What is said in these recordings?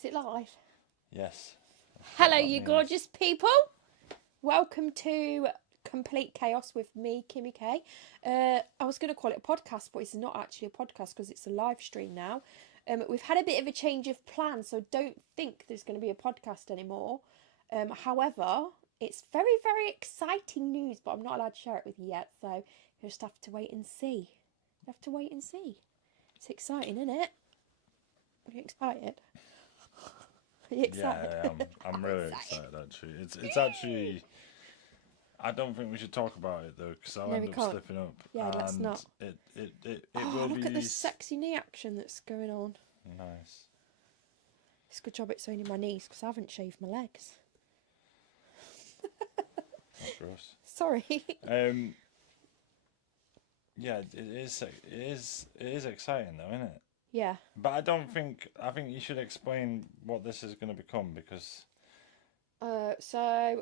Is it live? Yes. Hello, you gorgeous people. Welcome to Complete Chaos with me, Kimmi Kaiy. I was going to call it a podcast, but it's not actually a podcast because it's a live stream now. We've had a bit of a change of plan, so don't think there's going to be a podcast anymore. However, it's very, very exciting news, but I'm not allowed to share it with you yet, so you just have to wait and see. You have to wait and see. It's exciting, isn't it? Are you excited? Are you excited? Yeah, I'm really excited actually. It's actually. I don't think we should talk about it though, because I'll end up slipping up. Yeah, let's not. It Oh, will look be. at the sexy knee action that's going on. Nice. It's a good job it's only my knees because I haven't shaved my legs. That's gross. Sorry. Yeah, it is exciting though, isn't it? Yeah. But I think you should explain what this is going to become because. Well, I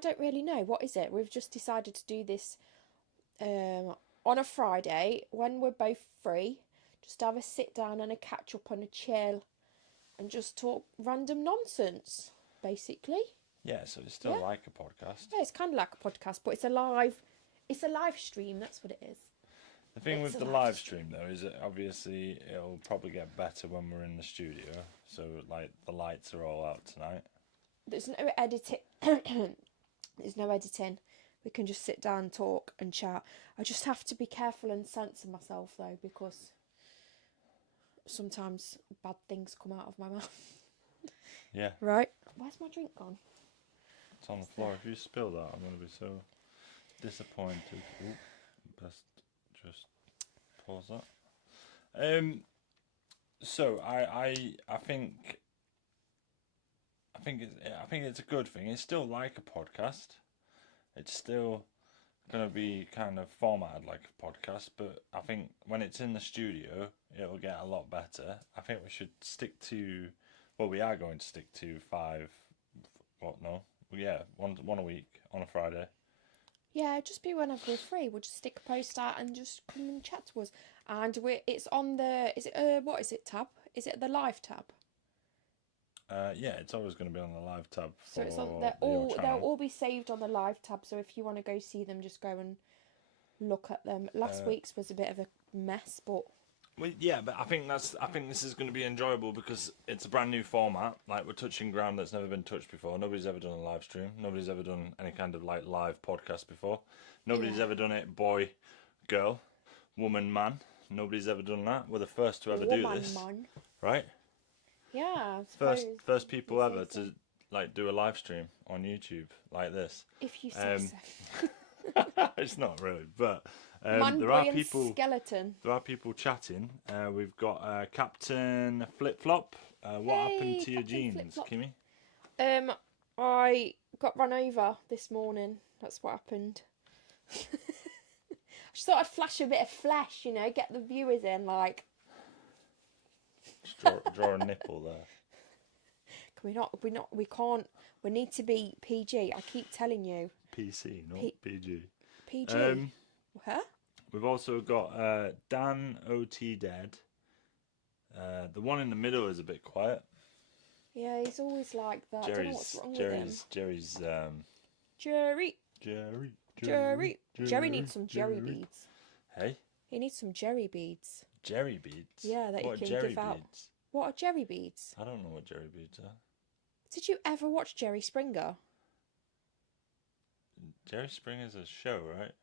don't really know. What is it? We've just decided to do this on a Friday when we're both free. Just have a sit down and a catch up and a chill and just talk random nonsense, basically. Yeah, so it's still like a podcast. Yeah, it's kind of like a podcast, but it's a live stream. That's what it is. The thing with the live stream though is that obviously it'll probably get better when we're in the studio. So like the lights are all out tonight. There's no editing. There's no editing. We can just sit down, talk and chat. I just have to be careful and censor myself though, because sometimes bad things come out of my mouth. Yeah. Right. Where's my drink gone? It's on the floor. If you spill that, I'm going to be so disappointed. Ooh, best just pause that. So I think it's a good thing. It's still like a podcast. It's still going to be kind of formatted like a podcast, but I think when it's in the studio, it'll get a lot better. I think we should stick to, well, we are going to stick to one a week on a Friday. Yeah, just be whenever we're free. We'll just stick a post out and just come and chat to us. And it's on the, what is it tab? Is it the live tab? Yeah, it's always going to be on the live tab. So it's on. They'll all be saved on the live tab. So if you want to go see them, just go and look at them. Last week's was a bit of a mess, but. Well, yeah, but I think this is going to be enjoyable because it's a brand new format. Like we're touching ground that's never been touched before. Nobody's ever done a live stream. Nobody's ever done any kind of like live podcast before. Nobody's ever done it boy, girl, woman, man. Nobody's ever done that. We're the first to ever do this, right? Yeah. First people ever to like do a live stream on YouTube like this. If you say so. It's not really, but. There are people. Skeleton. There are people chatting. We've got Captain Flip Flop. What happened to your jeans, Kimmy? I got run over this morning. That's what happened. I just thought I'd flash a bit of flesh, get the viewers in. Like, just draw a nipple there. We can't. We need to be PG. I keep telling you. PC, not PG. PG. Huh? We've also got Dan OT Dead. The one in the middle is a bit quiet. Yeah, he's always like that. I don't know what's wrong with him. Jerry needs some jerry beads. Hey? He needs some jerry beads. Jerry beads? Yeah, that what you can give out. Beads? What are jerry beads? I don't know what jerry beads are. Did you ever watch Jerry Springer? Jerry Springer's a show, right?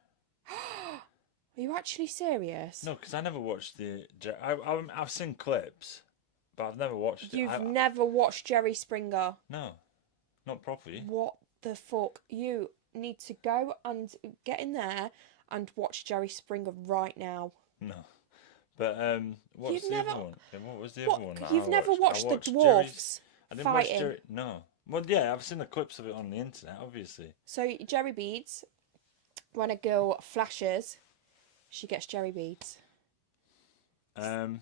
Are you actually serious? No, because I never watched I've seen clips, but I've never watched it. You've never watched Jerry Springer? No, not properly. What the fuck? You need to go and get in there and watch Jerry Springer right now. No. But what's the other one? What was the other one? You've never watched the dwarfs fighting? Watch no. Well, yeah, I've seen the clips of it on the internet, obviously. So Jerry beads, when a girl flashes, she gets jerry beads. I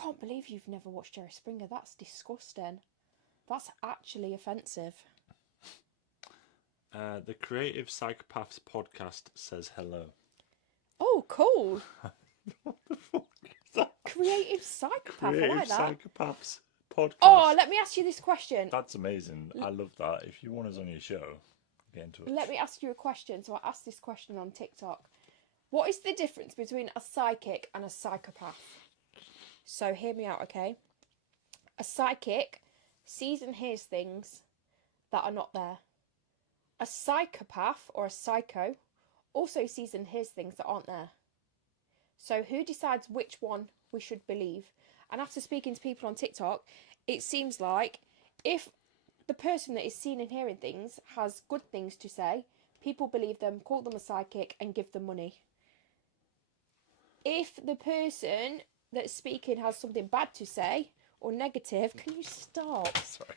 can't believe you've never watched Jerry Springer. That's disgusting. That's actually offensive. The Creative Psychopaths podcast says hello. Oh, cool. What the fuck is that? Creative Psychopath. I like that. Psychopaths podcast. Oh, let me ask you this question. That's amazing. I love that. If you want us on your show, get in touch. Let me ask you a question. So I asked this question on TikTok. What is the difference between a psychic and a psychopath? So hear me out, okay? A psychic sees and hears things that are not there. A psychopath or a psycho also sees and hears things that aren't there. So who decides which one we should believe? And after speaking to people on TikTok, it seems like if the person that is seeing and hearing things has good things to say, people believe them, call them a psychic, and give them money. If the person that's speaking has something bad to say or negative, can you stop? Sorry.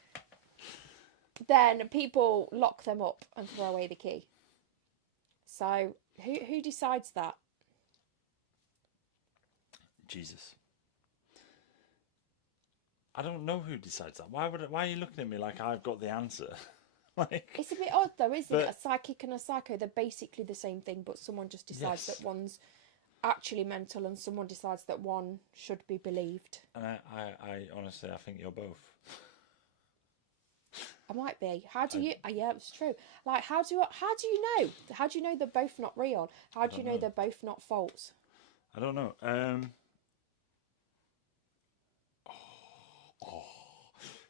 Then people lock them up and throw away the key. So who decides that? Jesus. I don't know who decides that. Why are you looking at me like I've got the answer? Like, it's a bit odd though, isn't it? A psychic and a psycho, they're basically the same thing, but someone just decides that one's actually mental and someone decides that one should be believed. And I honestly, I think you're both. I might be. How do you? Yeah, it's true. Like, how do you know? How do you know they're both not real? How do you know they're both not false? I don't know.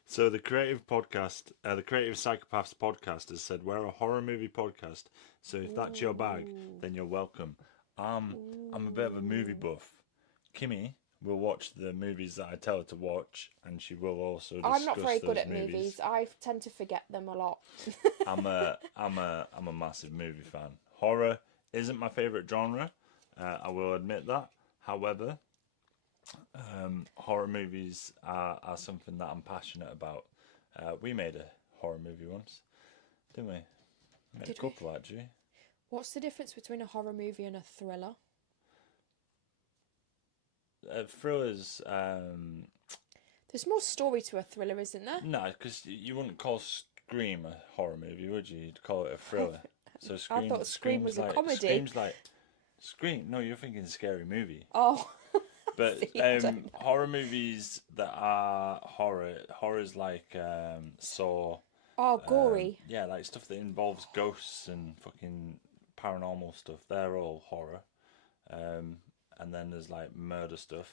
So the Creative Podcast, the Creative Psychopaths podcast has said we're a horror movie podcast. So if that's your bag, then you're welcome. I'm a bit of a movie buff. Kimmy will watch the movies that I tell her to watch, and she will also discuss I'm not very good at movies. movies. I tend to forget them a lot. I'm a massive movie fan. Horror isn't my favourite genre. I will admit that. However, horror movies are something that I'm passionate about. We made a horror movie once, didn't we? Made a couple actually. What's the difference between a horror movie and a thriller? Thrillers. There's more story to a thriller, isn't there? No, because you wouldn't call Scream a horror movie, would you? You'd call it a thriller. So Scream, I thought Scream was like, a comedy. Scream's like Scream. No, you're thinking scary movie. Oh. But horror movies that are horror's like Saw. Oh, gory. Yeah, like stuff that involves ghosts and fucking paranormal stuff. They're all horror. And then there's like murder stuff.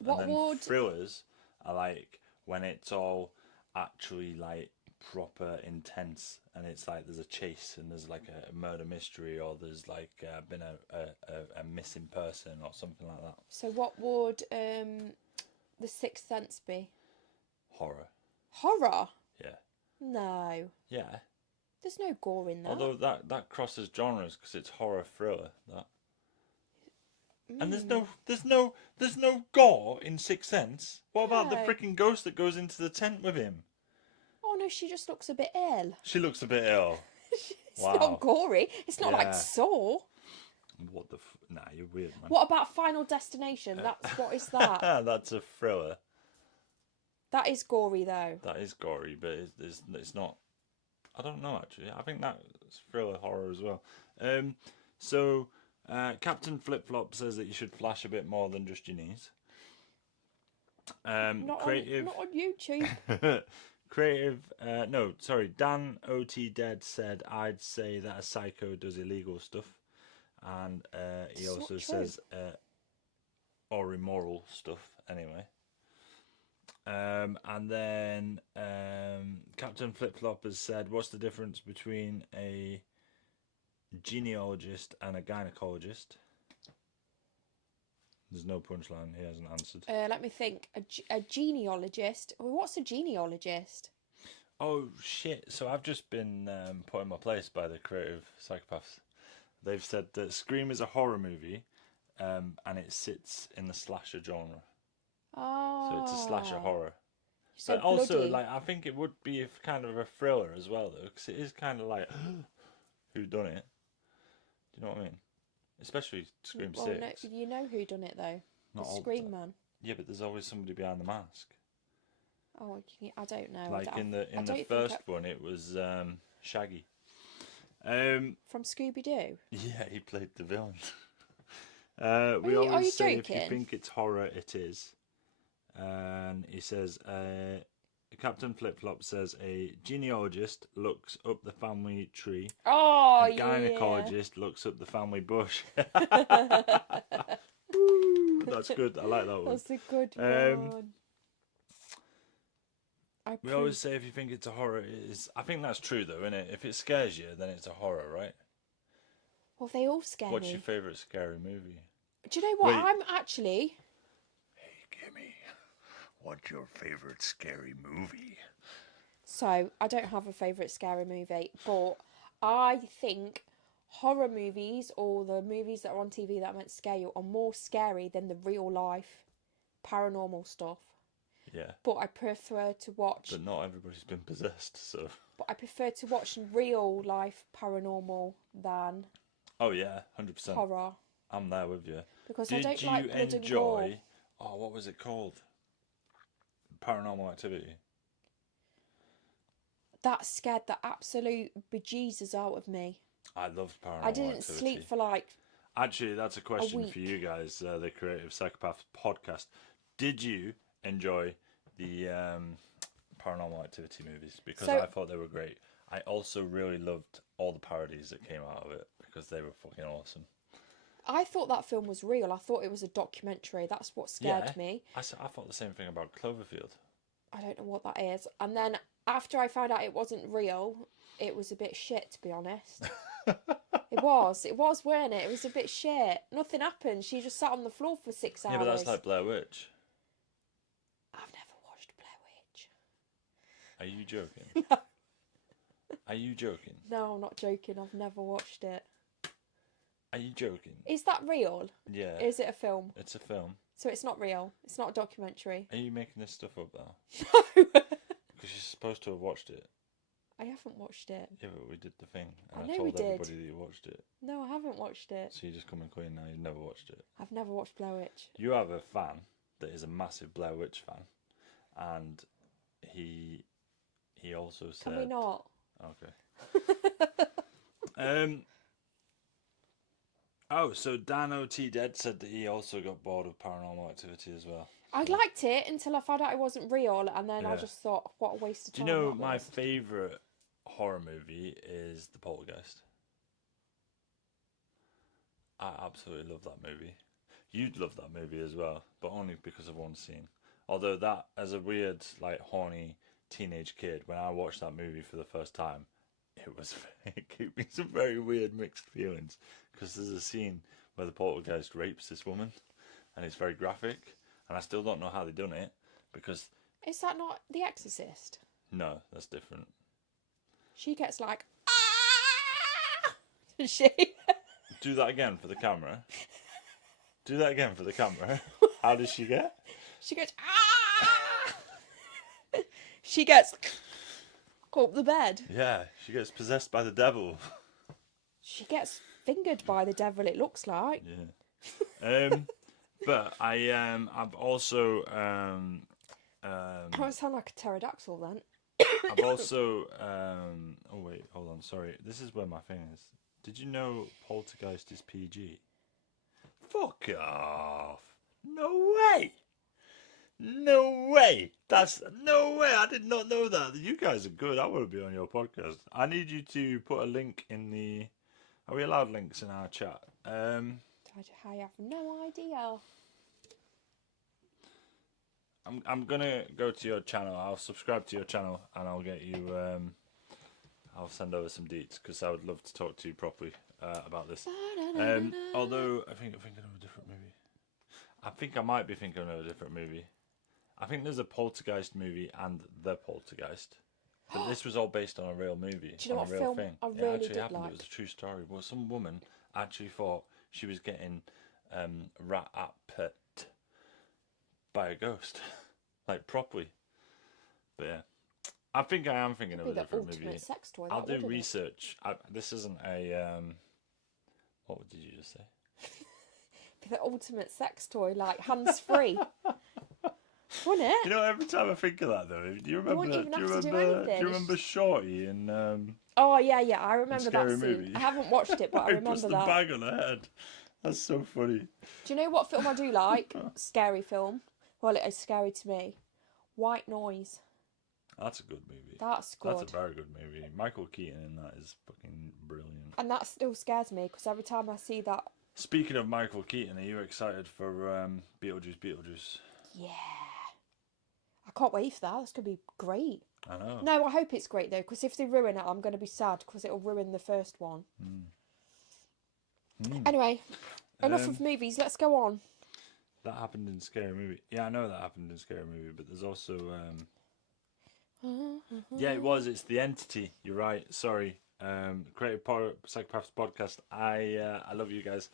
Thrillers are like when it's all actually like proper intense, and it's like there's a chase and there's like a murder mystery, or there's like been a missing person or something like that. So what would The Sixth Sense be? Horror. Horror? Yeah. No. Yeah. There's no gore in that. Although that crosses genres because it's horror thriller. That. And there's no gore in Sixth Sense. What about the freaking ghost that goes into the tent with him? Oh no, she just looks a bit ill. She looks a bit ill. It's not gory. It's not like Saw. What the? Nah, you're weird, man. What about Final Destination? What is that? That's a thriller. That is gory though. That is gory, but it's not. I don't know actually. I think that's thriller horror as well. So Captain Flip Flop says that you should flash a bit more than just your knees. Not on YouTube. Creative, no, sorry, Dan OT Dead said, I'd say that a psycho does illegal stuff. And he also says, or immoral stuff, anyway. And then Captain Flip Flop has said, what's the difference between a genealogist and a gynecologist? There's no punchline. He hasn't answered. Let me think. A genealogist. What's a genealogist? Oh shit! So I've just been put in my place by the Creative Psychopaths. They've said that Scream is a horror movie, and it sits in the slasher genre. Oh. So it's a slasher horror. So but also, bloody. like, I think it would be kind of a thriller as well, though, because it is kind of like, who done it? Do you know what I mean? Especially Scream 6. No, you know who done it though? Not the Scream Man. Yeah, but there's always somebody behind the mask. Oh, I don't know. Like in the first one, it was Shaggy. From Scooby Doo. Yeah, he played the villain. We always say if you think it's horror, it is. And he says, Captain Flip Flop says a genealogist looks up the family tree. Oh, A gynecologist looks up the family bush. Woo, that's good. I like that one. That's a good one. We always say if you think it's a horror, it is. I think that's true though, isn't it? If it scares you, then it's a horror, right? Well, they all scare What's me. your favourite scary movie? Do you know what? Wait. I'm actually... Hey, Kimmy, what's your favourite scary movie? So, I don't have a favourite scary movie, but I think horror movies or the movies that are on TV that are meant to scare you are more scary than the real life paranormal stuff. Yeah. But I prefer to watch... But not everybody's been possessed, so... But I prefer to watch real life paranormal than... Oh yeah, 100%. Horror. I'm there with you. Because I don't like blood and gore. Oh, what was it called? Paranormal Activity. That scared the absolute bejesus out of me. I loved Paranormal I didn't Activity. sleep for like... Actually, that's a question week. for you guys, the Creative Psychopaths podcast. Did you enjoy the Paranormal Activity movies? Because I thought they were great. I also really loved all the parodies that came out of it because they were fucking awesome. I thought that film was real. I thought it was a documentary. That's what scared me. I thought the same thing about Cloverfield. I don't know what that is. And then after I found out it wasn't real, it was a bit shit, to be honest. It was, weren't it? It was a bit shit. Nothing happened. She just sat on the floor for 6 hours. Yeah, but that's like Blair Witch. I've never watched Blair Witch. Are you joking? No. Are you joking? No, I'm not joking. I've never watched it. Are you joking? Is that real? Yeah. Is it a film? It's a film. So it's not real. It's not a documentary. Are you making this stuff up now? No. Because you're supposed to have watched it. I haven't watched it. Yeah, but we did the thing. And I I know told we did. everybody that you watched it. No, I haven't watched it. So you just come and clean now. You've never watched it. I've never watched Blair Witch. You have a fan that is a massive Blair Witch fan. And he also said... Can we not? Okay. Oh, so Dan O.T. Dead said that he also got bored of Paranormal Activity as well. I liked it until I found out it wasn't real, and then I just thought, what a waste of Do time. you know that my was. favourite horror movie is The Poltergeist? I absolutely love that movie. You'd love that movie as well, but only because of one scene. Although that, as a weird, like, horny teenage kid, when I watched that movie for the first time, it gave me some very weird mixed feelings. Because there's a scene where the poltergeist rapes this woman, and it's very graphic, and I still don't know how they done it, because... Is that not The Exorcist? No, that's different. She gets like, ah! Does she? Do that again for the camera. Do that again for the camera. How does she get? She goes, ah! She gets up the bed. Yeah, she gets possessed by the devil. She gets fingered by the devil, it looks like. Yeah. But I've also I sound like a pterodactyl then. I've also oh wait, hold on, sorry. This is where my thing is. Did you know Poltergeist is PG? Fuck off. No way. No way. That's no way. I did not know that. You guys are good. I want to be on your podcast. I need you to put a link in the... Are we allowed links in our chat? I have no idea. I'm gonna go to your channel. I'll subscribe to your channel and I'll get you. I'll send over some deets because I would love to talk to you properly about this. Although I think I'm thinking of a different movie. I think I might be thinking of a different movie. I think there's a Poltergeist movie and The Poltergeist. But this was all based on a real movie. Do you know on what a real film thing. I It really actually did happened. like? It was a true story. Well, some woman actually thought she was getting rat-at-pet by a ghost. Like, properly. But yeah. I think I am thinking of a different movie. Sex toy, I'll do research. This isn't a... what did you just say? The ultimate sex toy, like hands-free. Wouldn't it? You know, every time I think of that though, do you remember? Do you remember Shorty in? Oh yeah, I remember that scene. Movie? I haven't watched it, but I remember puts the that. bag on her head. That's so funny. Do you know what film I do like? Scary film. Well, it is scary to me. White Noise. That's a good movie. That's good. That's a very good movie. Michael Keaton in that is fucking brilliant. And that still scares me because every time I see that. Speaking of Michael Keaton, are you excited for Beetlejuice? Yeah. I can't wait for that. That's going to be great. I know. No, I hope it's great though, because if they ruin it, I'm going to be sad because it'll ruin the first one. Anyway, enough of movies. Let's go on. That happened in Scary Movie. Yeah, I know that happened in Scary Movie, but there's also yeah, it was. It's The Entity. You're right. Sorry. Creative Psychopaths podcast. I love you guys.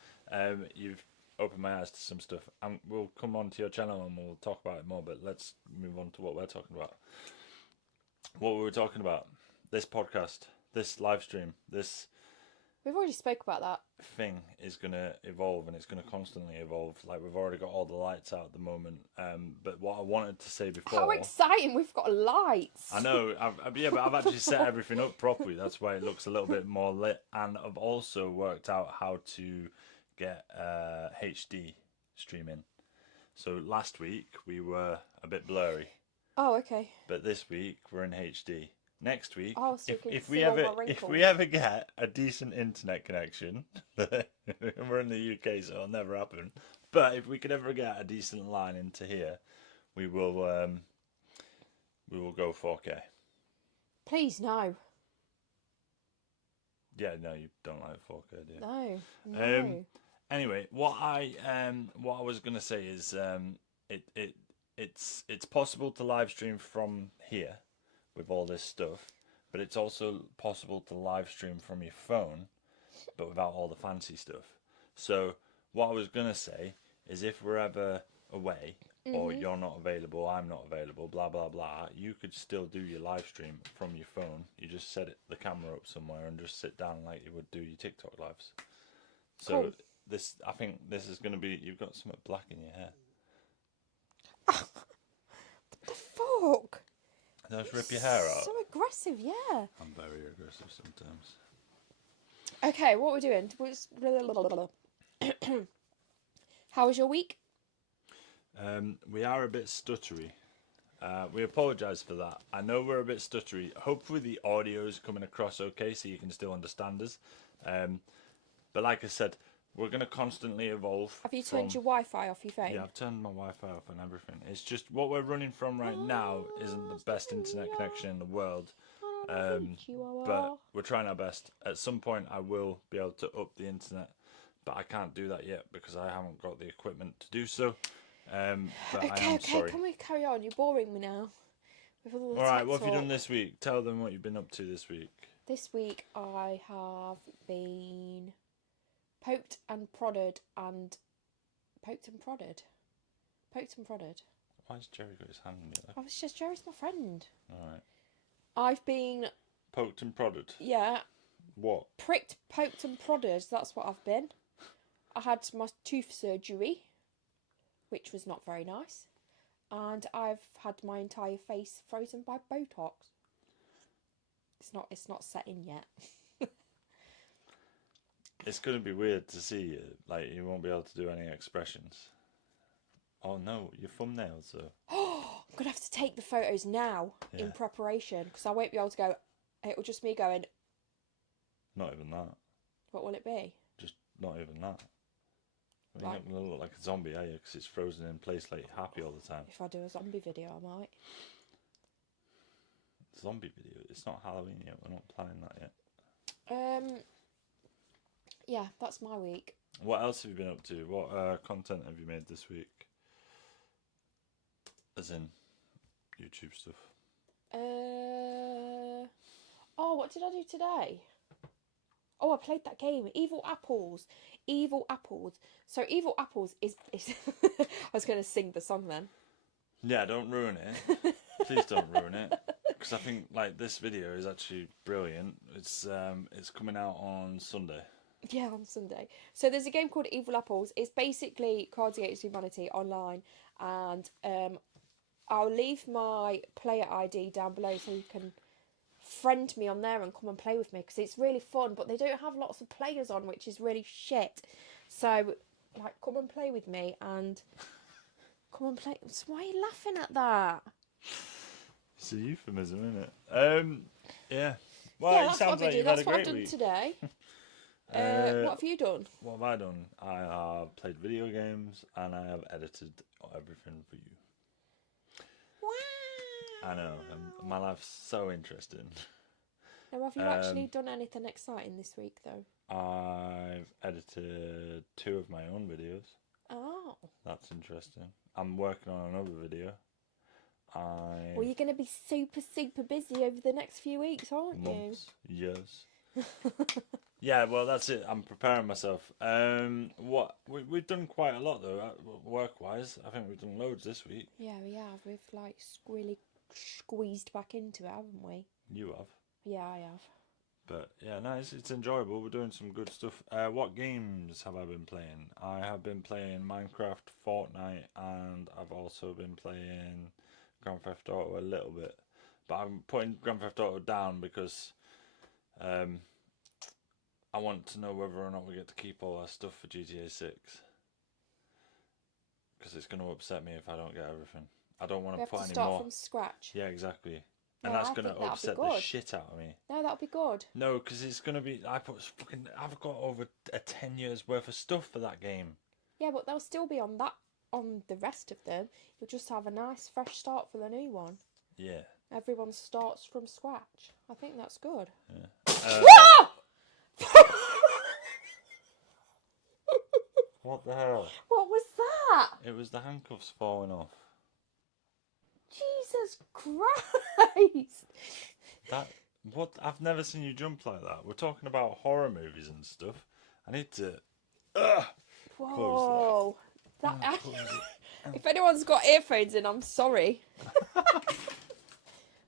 You've opened my eyes to some stuff. We'll come on to your channel and we'll talk about it more. But let's move on to what we're talking about. What we were talking about. This podcast. This live stream. This. We've already spoke about that. Thing is going to evolve, and it's going to constantly evolve. Like, we've already got all the lights out at the moment, but what I wanted to say before... How exciting, we've got lights. I know, but I've actually set everything up properly. That's why it looks a little bit more lit, and I've also worked out how to get HD streaming. So last week we were a bit blurry. Oh, okay. But this week we're in HD. Next week, so if we ever get a decent internet connection, we're in the UK, so it'll never happen. But if we could ever get a decent line into here, we will go 4K. Please, no. Yeah, no, you don't like 4K, do you? No. Anyway, what I was gonna say is it's possible to live stream from here with all this stuff, but it's also possible to live stream from your phone, but without all the fancy stuff. So what I was gonna say is, if we're ever away, or you're not available, I'm not available, blah blah blah, you could still do your live stream from your phone. You just set the camera up somewhere and just sit down like you would do your TikTok lives. So cool. I think this is gonna be. You've got something black in your hair. What the fuck? Just rip your hair out. So aggressive, yeah. I'm very aggressive sometimes. Okay, what we're doing? How was your week? We are a bit stuttery. We apologise for that. I know we're a bit stuttery. Hopefully the audio is coming across okay, so you can still understand us. But like I said, we're going to constantly evolve. Have you turned your Wi-Fi off your phone? Yeah, I've turned my Wi-Fi off and everything. It's just what we're running from right now isn't the best internet connection in the world. But we're trying our best. At some point I will be able to up the internet, but I can't do that yet because I haven't got the equipment to do so. But okay, sorry. Can we carry on? You're boring me now. Alright, what have you done this week? Tell them what you've been up to this week. This week I have been poked and prodded. Why has Jerry got his hand in the air? I was just, Jerry's my friend. Alright. I've been... Poked and prodded? Yeah. What? Pricked, poked and prodded, that's what I've been. I had my tooth surgery, which was not very nice. And I've had my entire face frozen by Botox. It's not set in yet. It's going to be weird to see you. Like, you won't be able to do any expressions. Oh no, your thumbnails though. I'm going to have to take the photos now in preparation, because I won't be able to go. It'll just me going. Not even that. What will it be? Just not even that. You're Right. not going to look like a zombie, are you? Because it's frozen in place like you're happy all the time. If I do a zombie video, I might. Zombie video? It's not Halloween yet. We're not planning that yet. Yeah, that's my week. What else have you been up to? What content have you made this week? As in YouTube stuff. Oh, what did I do today? Oh, I played that game, Evil Apples. Evil Apples. So Evil Apples is I was going to sing the song then. Yeah, don't ruin it. Please don't ruin it. Because I think like this video is actually brilliant. It's coming out on Sunday. Yeah, on Sunday. So there's a game called Evil Apples. It's basically Cards Against Humanity online, and I'll leave my player ID down below so you can friend me on there and come and play with me, because it's really fun, but they don't have lots of players on, which is really shit. So like, come and play with me and come and play. So why are you laughing at that? It's a euphemism, isn't it? Yeah. Well, Yeah, it that's sounds what I like do. you've That's had a what I've great done week. today. What have you done? What have I done? I have played video games and I have edited everything for you. Wow. I know, my life's so interesting. Now, have you actually done anything exciting this week, though? I've edited 2 of my own videos. Oh. That's interesting. I'm working on another video. Well, you're going to be super, super busy over the next few weeks, aren't Months, years. Yeah, well, that's it. I'm preparing myself. We've done quite a lot though, work-wise. I think we've done loads this week. Yeah, we have. We've like really squeezed back into it, haven't we? You have. Yeah, I have. But yeah, no, it's enjoyable. We're doing some good stuff. What games have I been playing? I have been playing Minecraft, Fortnite, and I've also been playing Grand Theft Auto a little bit. But I'm putting Grand Theft Auto down because I want to know whether or not we get to keep all our stuff for GTA 6. Because it's going to upset me if I don't get everything. I don't want We to have put to any start more. from scratch. Yeah, exactly. And No, that's I going think to that'll be upset the good. shit out of me. No, that'll be good. No, because it's going to be... I've got over 10 years worth of stuff for that game. Yeah, but they'll still be on the rest of them. You'll just have a nice fresh start for the new one. Yeah. Everyone starts from scratch. I think that's good. Yeah. What the hell? What was that? It was the handcuffs falling off. Jesus Christ! What? I've never seen you jump like that. We're talking about horror movies and stuff. I need to... Whoa! Close If anyone's got earphones in, I'm sorry.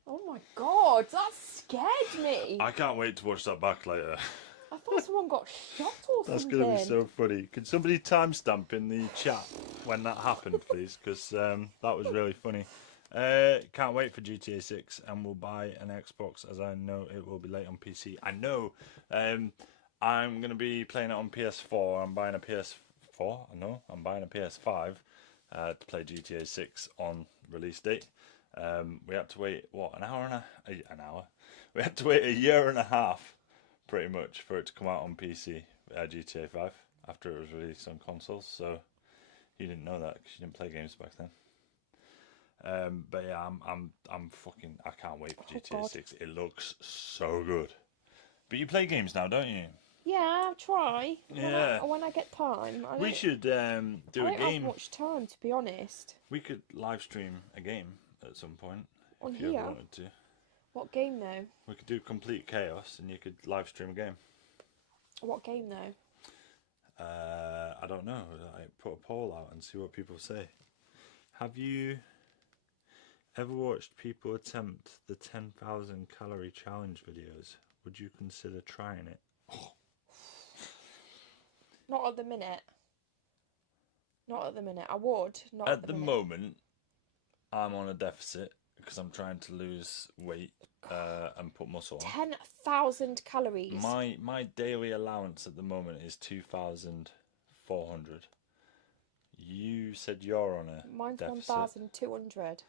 Oh my God, that scared me. I can't wait to watch that back later. I thought someone got shot or That's something. going to be so funny. Can somebody timestamp in the chat when that happened, please? Because that was really funny. Can't wait for GTA 6 and we'll buy an Xbox as I know it will be late on PC. I know I'm going to be playing it on PS4. I'm buying a PS4. I'm buying a PS5 to play GTA 6 on release date. We had to wait, an hour? We had to wait a year and a half pretty much for it to come out on PC, GTA 5, after it was released on consoles. So you didn't know that because you didn't play games back then. But yeah, I can't wait for GTA 6. It looks so good. But you play games now, don't you? Yeah, I'll try. Yeah. When I get time. We should do a game. I don't have much time, to be honest. We could live stream a game at some point On if you here? ever wanted to. What game though? We could do complete chaos, and you could live stream a game. What game though? I don't know. I put a poll out and see what people say. Have you ever watched people attempt the 10,000 calorie challenge videos? Would you consider trying it? Not at the minute. Not at the minute. I would. Not At the minute. moment, I'm on a deficit because I'm trying to lose weight and put muscle on. 10,000 calories. My daily allowance at the moment is 2,400. You said you're on a Mine's deficit. 1,200.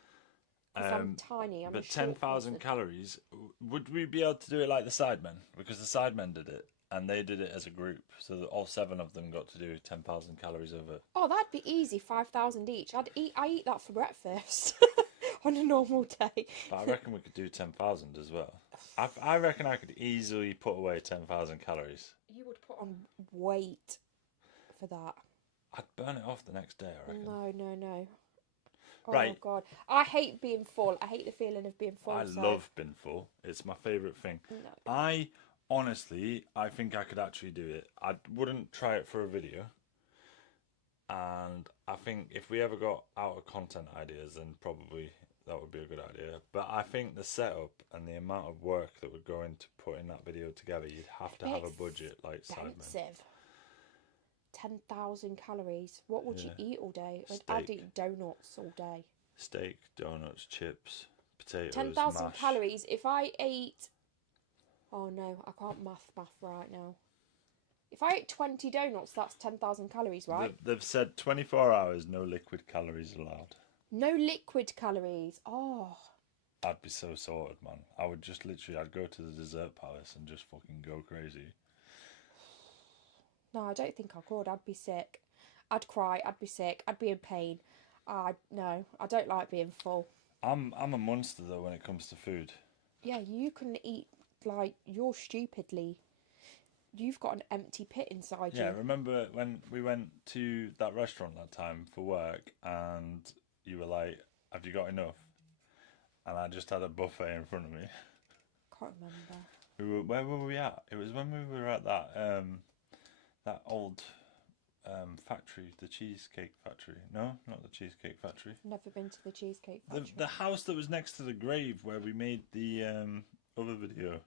Because I'm tiny. But 10,000 calories, would we be able to do it like the Sidemen? Because the Sidemen did it, and they did it as a group. So that all 7 of them got to do 10,000 calories over. Oh, that'd be easy. 5,000 each. I eat that for breakfast on a normal day. But I reckon we could do 10,000 as well. I reckon I could easily put away 10,000 calories. You would put on weight for that. I'd burn it off the next day, I reckon. No. Oh, Right. God. I hate being full. I hate the feeling of being full. I love being full. It's my favourite thing. No. Honestly, I think I could actually do it. I wouldn't try it for a video. And I think if we ever got out of content ideas, then probably that would be a good idea. But I think the setup and the amount of work that would go into putting that video together, you'd have to have a budget like Sidemen. Expensive. 10,000 calories. What would you eat all day? I'd eat donuts all day. Steak, donuts, chips, potatoes, 10,000 mash. calories. If I ate... Oh no, I can't math right now. If I ate 20 donuts, that's 10,000 calories, right? They've said 24 hours, no liquid calories allowed. No liquid calories. Oh. I'd be so sorted, man. I would just literally, I'd go to the dessert palace and just fucking go crazy. No, I don't think I could. I'd be sick. I'd cry. I'd be sick. I'd be in pain. No, I don't like being full. I'm a monster though when it comes to food. Yeah, you can eat like you're stupidly. You've got an empty pit inside you. Yeah, remember when we went to that restaurant that time for work and you were like, have you got enough? And I just had a buffet in front of me. Can't remember. Where were we at? It was when we were at that old factory, the cheesecake factory. No, not the cheesecake factory. Never been to the cheesecake factory. The house that was next to the grave where we made the other video.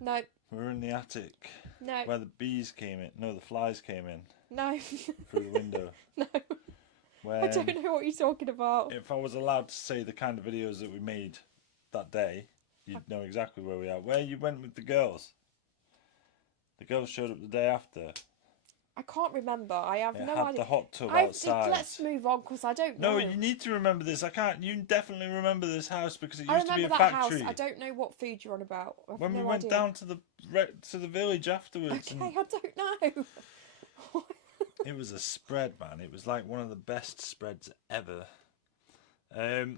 No. We were in the attic. No. Where the bees came in. No, the flies came in. No. Through the window. No. When, I don't know what you're talking about. If I was allowed to say the kind of videos that we made that day, you'd know exactly where we are. Where you went with the girls. The girls showed up the day after. I can't remember. I have no had idea. the hot tub outside. Let's move on because I don't know. No, you need to remember this. I can't. You definitely remember this house because it I used to be a remember that factory. house. I don't know what food you're on about. When we went down to the village afterwards. Okay, I don't know. It was a spread, man. It was like one of the best spreads ever. No,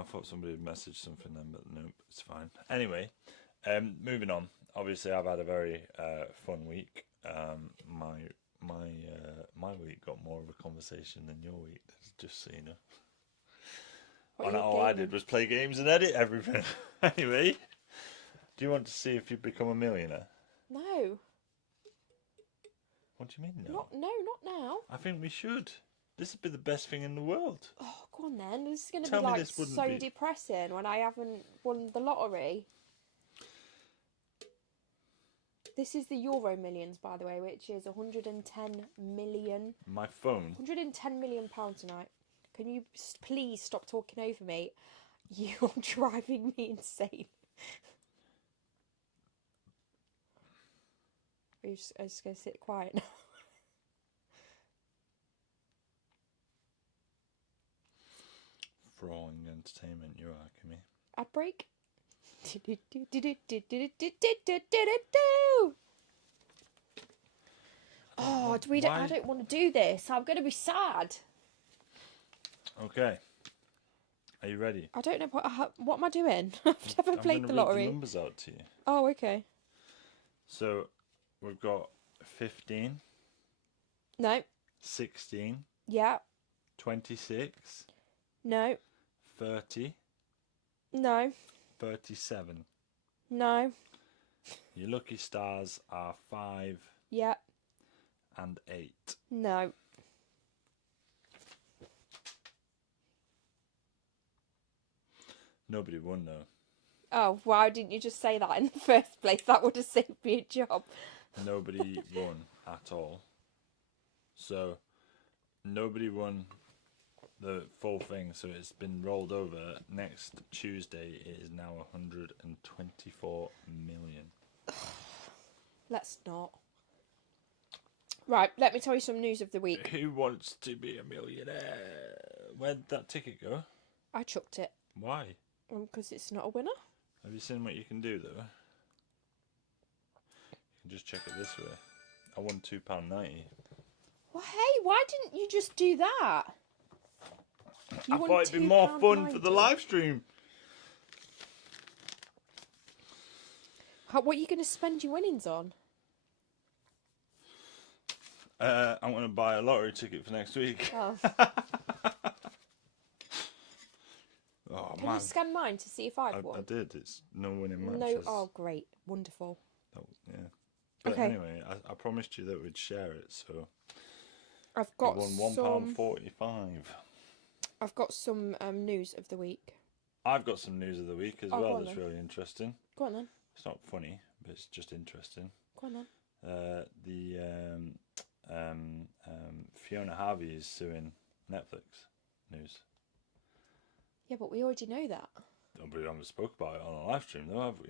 I thought somebody had messaged something then, but nope, it's fine. Anyway, moving on. Obviously, I've had a very fun week. My week got more of a conversation than your week. Just so you know. All I did was play games and edit everything. Anyway, do you want to see if you become a millionaire? No. What do you mean no? Not now. I think we should. This would be the best thing in the world. Oh, go on then. This is going to Tell be me like this wouldn't so be. depressing when I haven't won the lottery. This is the Euro Millions, by the way, which is 110 million. My phone. 110 million pounds tonight. Can you please stop talking over me? You're driving me insane. I'm just going to sit quiet now. Throwing entertainment, you are, Kimmy. Ad break. Oh, I don't want to do this. I'm going to be sad. Okay. Are you ready? I don't know what am I doing? I've never played the lottery. I'm going to read the numbers out to you. Oh, okay. So, we've got 15. No. 16. Yeah. 26. No. 30. No. 37. No. Your lucky stars are 5. Yeah. And 8. No. Nobody won though. Oh, why didn't you just say that in the first place? That would have saved me a job. Nobody won at all. So, nobody won the full thing, so it's been rolled over. Next Tuesday it is now 124 million. Let's not. Right, let me tell you some news of the week. Who wants to be a millionaire? Where'd that ticket go? I chucked it. Why? Because it's not a winner. Have you seen what you can do though? You can just check it this way. I won £2.90. Well, hey, why didn't you just do that? I thought it'd be more fun for the live stream. What are you going to spend your winnings on? I'm going to buy a lottery ticket for next week. Oh. Oh, Can man. you scan mine to see if I've won? I did. It's no winning match. No. Oh, great. Wonderful. Oh, yeah. But okay. Anyway, I promised you that we'd share it, so I've got won £1.45. I've got some news of the week. I've got some news of the week as well that's then. really interesting. Go on then. It's not funny, but it's just interesting. Go on then. Fiona Harvey is suing Netflix. News. Yeah, but we already know that. We haven't spoke about it on a live stream though, have we?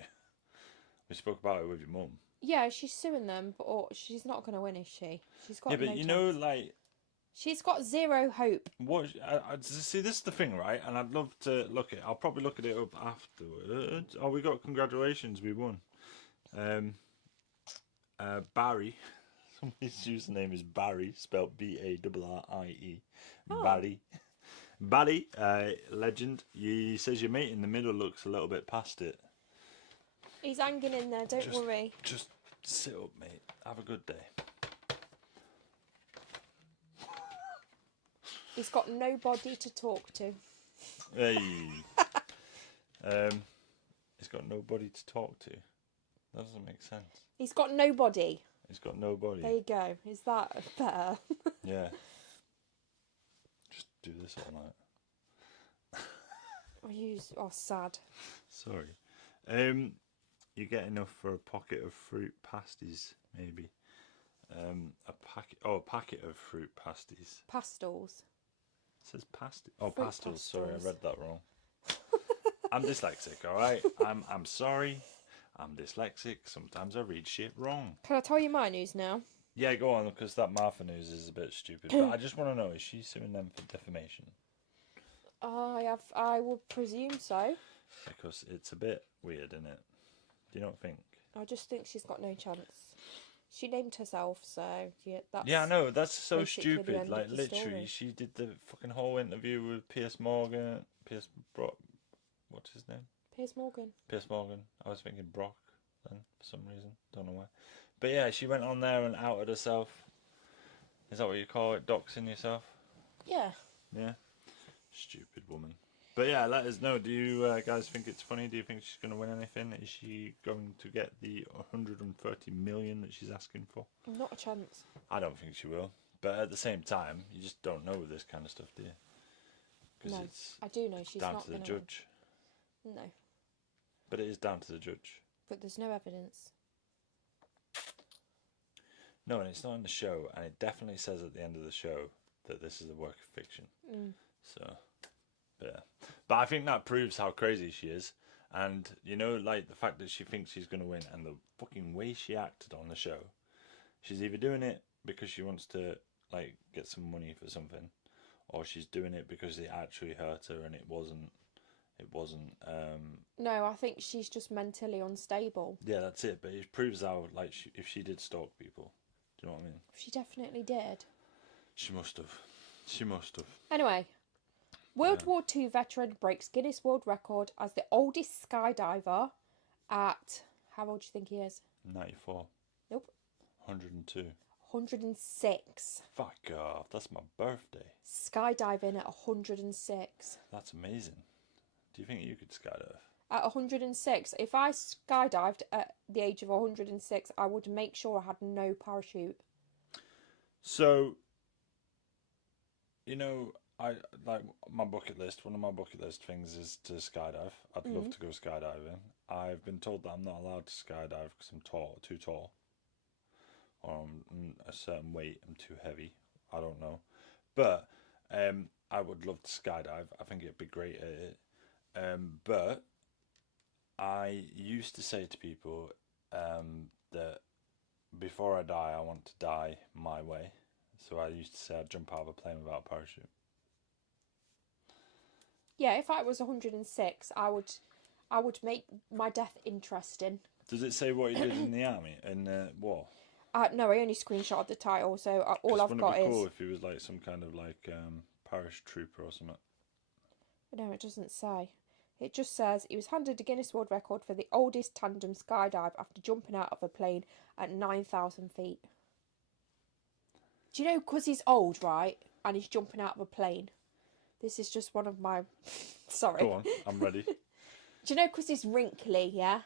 We spoke about it with your mum. Yeah, she's suing them, but she's not going to win, is she? She's got Yeah, but no you know, chance. like, She's got zero hope. What? See, this is the thing, right? And I'd love to look at. I'll probably look at it up afterwards. Oh, we got congratulations, we won. Barry. Somebody's username is Barry, spelled Barrie. Oh. Barry, legend. He says your mate in the middle looks a little bit past it. He's hanging in there, don't worry. Just sit up, mate. Have a good day. He's got nobody to talk to. Hey. He's got nobody to talk to. That doesn't make sense. He's got nobody. He's got nobody. There you go. Is that better? Yeah. Just do this all night. Oh, sad. Sorry. You get enough for a pocket of fruit pasties, maybe. A packet of fruit pasties. Pastels. It says pasty. Oh, Fruit pastels. Sorry, I pastels. read that wrong. I'm dyslexic, all right. I'm sorry. I'm dyslexic. Sometimes I read shit wrong. Can I tell you my news now? Yeah, go on, because that Martha news is a bit stupid. But I just want to know: is she suing them for defamation? I would presume so. Because it's a bit weird, isn't it? Do you not think? I just think she's got no chance. She named herself, so yeah, that's... Yeah, I know, that's so basically the stupid. end Like, of the literally, story. she did the fucking whole interview with Piers Morgan. What's his name? Piers Morgan. Piers Morgan. I was thinking Brock then, for some reason. Don't know why. But yeah, she went on there and outed herself. Is that what you call it? Doxing yourself? Yeah. Yeah. Stupid woman. But yeah, let us know. Do you guys think it's funny? Do you think she's going to win anything? Is she going to get the 130 million that she's asking for? Not a chance. I don't think she will. But at the same time, you just don't know with this kind of stuff, do you? Because No, it's I do know she's down not to the gonna judge. win. No, But it is down to the judge. but there's no evidence. No, and it's not in the show, and it definitely says at the end of the show that this is a work of fiction. So, yeah. But I think that proves how crazy she is. And, you know, like, the fact that she thinks she's going to win and the fucking way she acted on the show. She's either doing it because she wants to, like, get some money for something, or she's doing it because it actually hurt her and it wasn't, No, I think she's just mentally unstable. yeah, that's it. But it proves how, like, if she did stalk people. Do you know what I mean? She definitely did. She must have. She must have. Anyway, World War II veteran breaks Guinness World Record as the oldest skydiver at... How old do you think he is? 94. Nope. 102. 106. Fuck off. That's my birthday. Skydiving at 106. That's amazing. Do you think you could skydive? At 106. If I skydived at the age of 106, I would make sure I had no parachute. So, you know, I like my bucket list. One of my bucket list things is to skydive. I'd love to go skydiving. I've been told that I'm not allowed to skydive because I'm too tall. Or I'm a certain weight. I'm too heavy. I don't know. But I would love to skydive. I think it'd be great at it. But I used to say to people that before I die, I want to die my way. So I used to say I'd jump out of a plane without a parachute. Yeah, if I was 106, I would make my death interesting. Does it say what he did in the army, in the war? No, I only screenshotted the title, so all I've got Wouldn't it be cool is... if he was like some kind of like paratrooper or something? No, it doesn't say. It just says he was handed a Guinness World Record for the oldest tandem skydive after jumping out of a plane at 9,000 feet. Do you know, because he's old, right, and he's jumping out of a plane, this is just one of my... Sorry. Go on, I'm ready. Do you know, because he's wrinkly, yeah?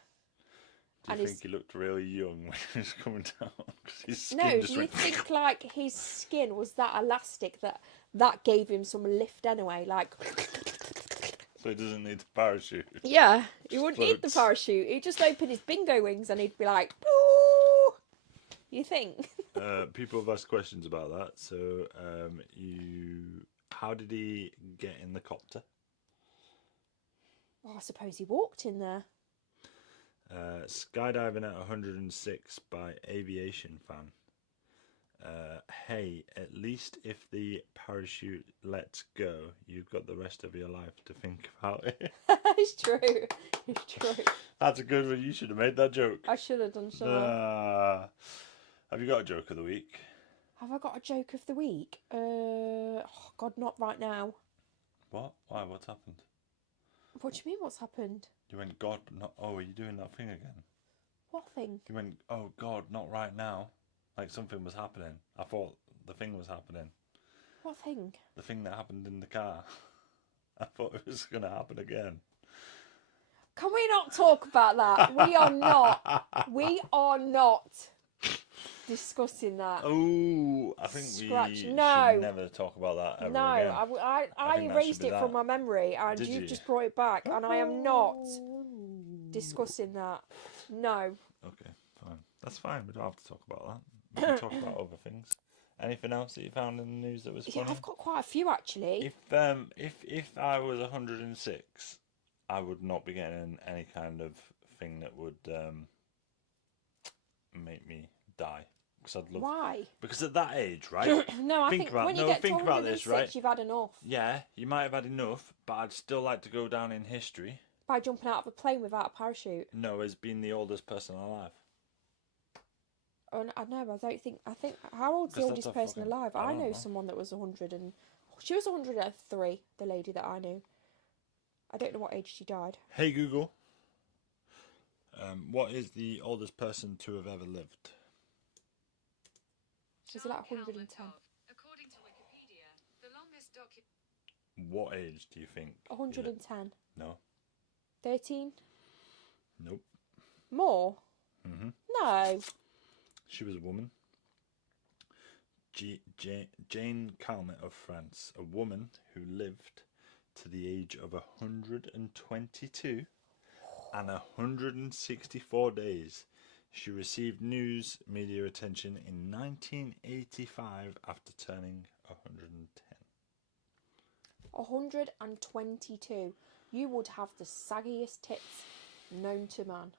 Do you think he looked really young when he was coming down? 'Cause his skin No, just do you went... think, like, his skin was that elastic that gave him some lift anyway, like... So he doesn't need the parachute. Yeah, he wouldn't need the Floats. parachute. He'd just open his bingo wings and he'd be like, "Ooh!" You think? People have asked questions about that. So, how did he get in the copter? Well, I suppose he walked in there. Skydiving at 106 by aviation fan. Hey, at least if the parachute lets go, you've got the rest of your life to think about it. It's true. It's true. That's a good one. You should have made that joke. I should have done so. Have you got a joke of the week? Have I got a joke of the week? Oh God, not right now. What? Why? What's happened? What do you mean? What's happened? You went, God, not. Oh, are you doing that thing again? What thing? You went, oh God, not right now. Like something was happening. I thought the thing was happening. What thing? The thing that happened in the car. I thought it was going to happen again. Can we not talk about that? We are not. We are not discussing that. Oh, I think we should never talk about that ever again. No, I erased it from my memory, and you've just brought it back, and I am not discussing that. No. Okay, fine. That's fine. We don't have to talk about that. We can talk about other things. Anything else that you found in the news that was funny? Yeah, I've got quite a few actually. If I was 106, I would not be getting any kind of thing that would make me die. Because I'd love. Why? Because at that age, right? No, I think when you get to 106, right? you've had enough. Yeah, you might have had enough, but I'd still like to go down in history. By jumping out of a plane without a parachute? No, as being the oldest person alive. Oh, I know, I think, how old's the oldest person alive? I know someone that was 100 and, she was 103, the lady that I knew. I don't know what age she died. Hey Google, what is the oldest person to have ever lived? Is it like 110? According to Wikipedia, the longest What age do you think? 110. No. 13? Nope. More? Mm-hmm. No. She was a woman. Jane Calmet of France, a woman who lived to the age of 122 and 164 days. She received news media attention in 1985 after turning 110. 122. You would have the saggiest tits known to man.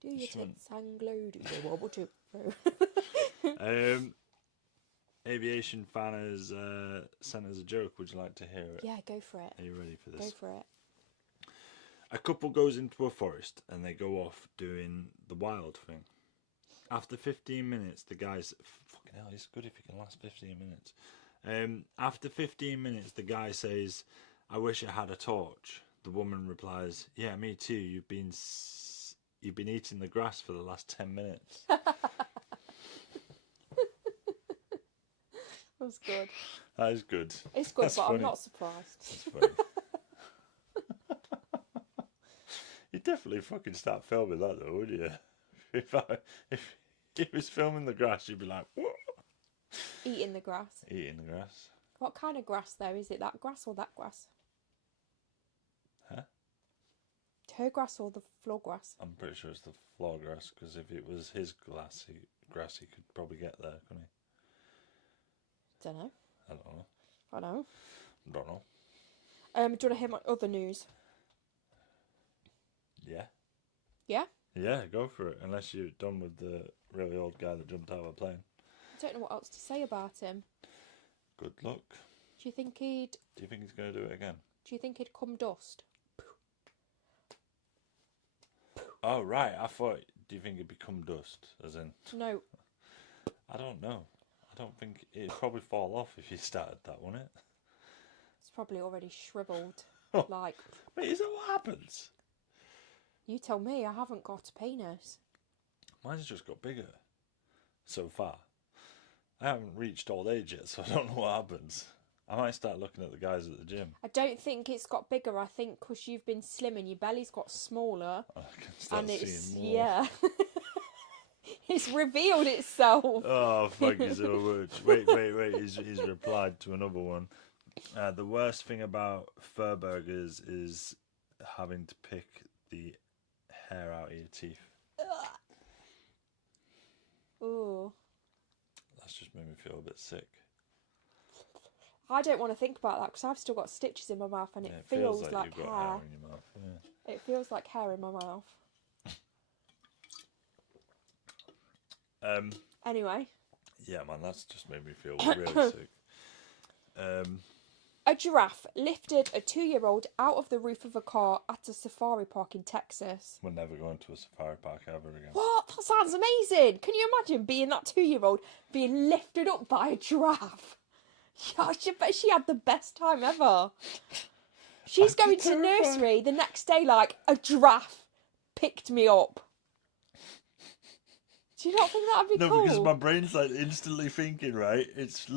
Do your tits hang low? Do they wobble too? Aviation fan has sent us a joke. Would you like to hear it? Yeah, go for it. Are you ready for this? Go for it. A couple goes into a forest and they go off doing the wild thing. After 15 minutes, the guy's... Fucking hell, it's good if you can last 15 minutes. After 15 minutes, the guy says, I wish I had a torch. The woman replies, yeah, me too. You've been eating the grass for the last 10 minutes. That's good. That is good. It's good, That's but funny. I'm not surprised. That's funny. You'd definitely fucking start filming that though, wouldn't you? If he was filming the grass, you'd be like, what? Eating the grass. Eating the grass. What kind of grass though? Is it that grass or that grass? Huh? Her grass or the floor grass? I'm pretty sure it's the floor grass, because if it was his grass, he could probably get there, couldn't he? Don't know. I don't know. I know. Don't know. Do you want to hear my other news? Yeah. Yeah? Yeah, go for it. Unless you're done with the really old guy that jumped out of a plane. I don't know what else to say about him. Good luck. Do you think he's going to do it again? Do you think he'd come dust? Oh, right. I thought, do you think it'd become dust? As in... No. I don't know. I don't think... It'd probably fall off if you started that, wouldn't it? It's probably already shriveled. Like... Wait, is that what happens? You tell me, I haven't got a penis. Mine's just got bigger. So far. I haven't reached old age yet, so I don't know what happens. I might start looking at the guys at the gym. I don't think it's got bigger. I think because you've been slimming, your belly's got smaller. I can start seeing more. Yeah. It's revealed itself. Oh, thank you so much. Wait. He's replied to another one. The worst thing about fur burgers is having to pick the hair out of your teeth. Ooh. That's just made me feel a bit sick. I don't want to think about that because I've still got stitches in my mouth and it feels like you've got hair. hair in your mouth. Yeah. It feels like hair in my mouth. Anyway. Yeah, man, that's just made me feel really sick. A giraffe lifted a 2-year-old out of the roof of a car at a safari park in Texas. We're never going to a safari park ever again. What? That sounds amazing. Can you imagine being that 2-year-old being lifted up by a giraffe? Yeah, I bet she had the best time ever. She's That'd be going to terrifying. nursery the next day like, a giraffe picked me up. Do you not think that would be cool? No, because my brain's like instantly thinking, right? It's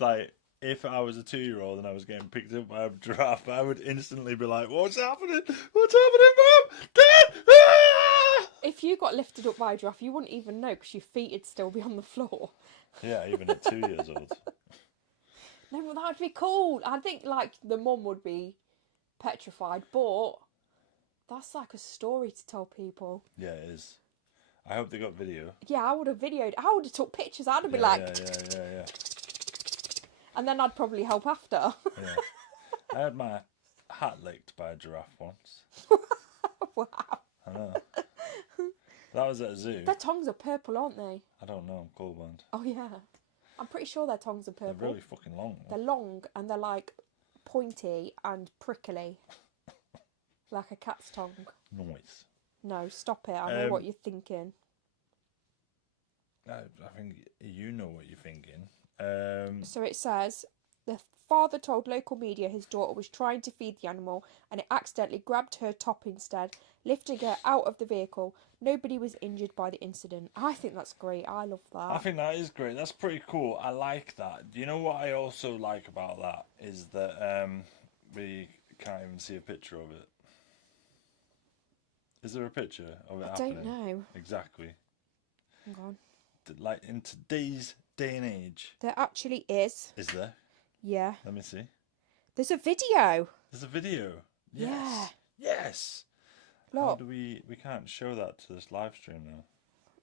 like if I was a 2-year-old and I was getting picked up by a giraffe, I would instantly be like, "What's happening? What's happening, Mum? Dad!" Ah! If you got lifted up by a giraffe, you wouldn't even know because your feet would still be on the floor. Yeah, even at 2 years old. No, but that would be cool. I think like the mum would be petrified, but that's like a story to tell people. Yeah, it is. I hope they got video. Yeah, I would have videoed. I would have took pictures. I'd have been Yeah, like, yeah. and then I'd probably help after. Yeah. I had my hat licked by a giraffe once. Wow. I know. That was at a zoo. Their tongues are purple, aren't they? I don't know. I'm colorblind. Oh yeah. I'm pretty sure their tongues are purple. They're really fucking long. They're long and they're like pointy and prickly, like a cat's tongue. Noise. No, stop it. I know what you're thinking. I think you know what you're thinking. So it says, the father told local media his daughter was trying to feed the animal and it accidentally grabbed her top instead, lifting her out of the vehicle. Nobody was injured by the incident. I think that's great. I love that. I think that is great. That's pretty cool. I like that. Do you know what I also like about that is that we can't even see a picture of it. Is there a picture of it happening? I don't know. Exactly. Hang on. Like in today's day and age. There actually is. Is there? Yeah. Let me see. There's a video. There's a video. Yes. Yeah. Yes. Look. How do we can't show that to this live stream now.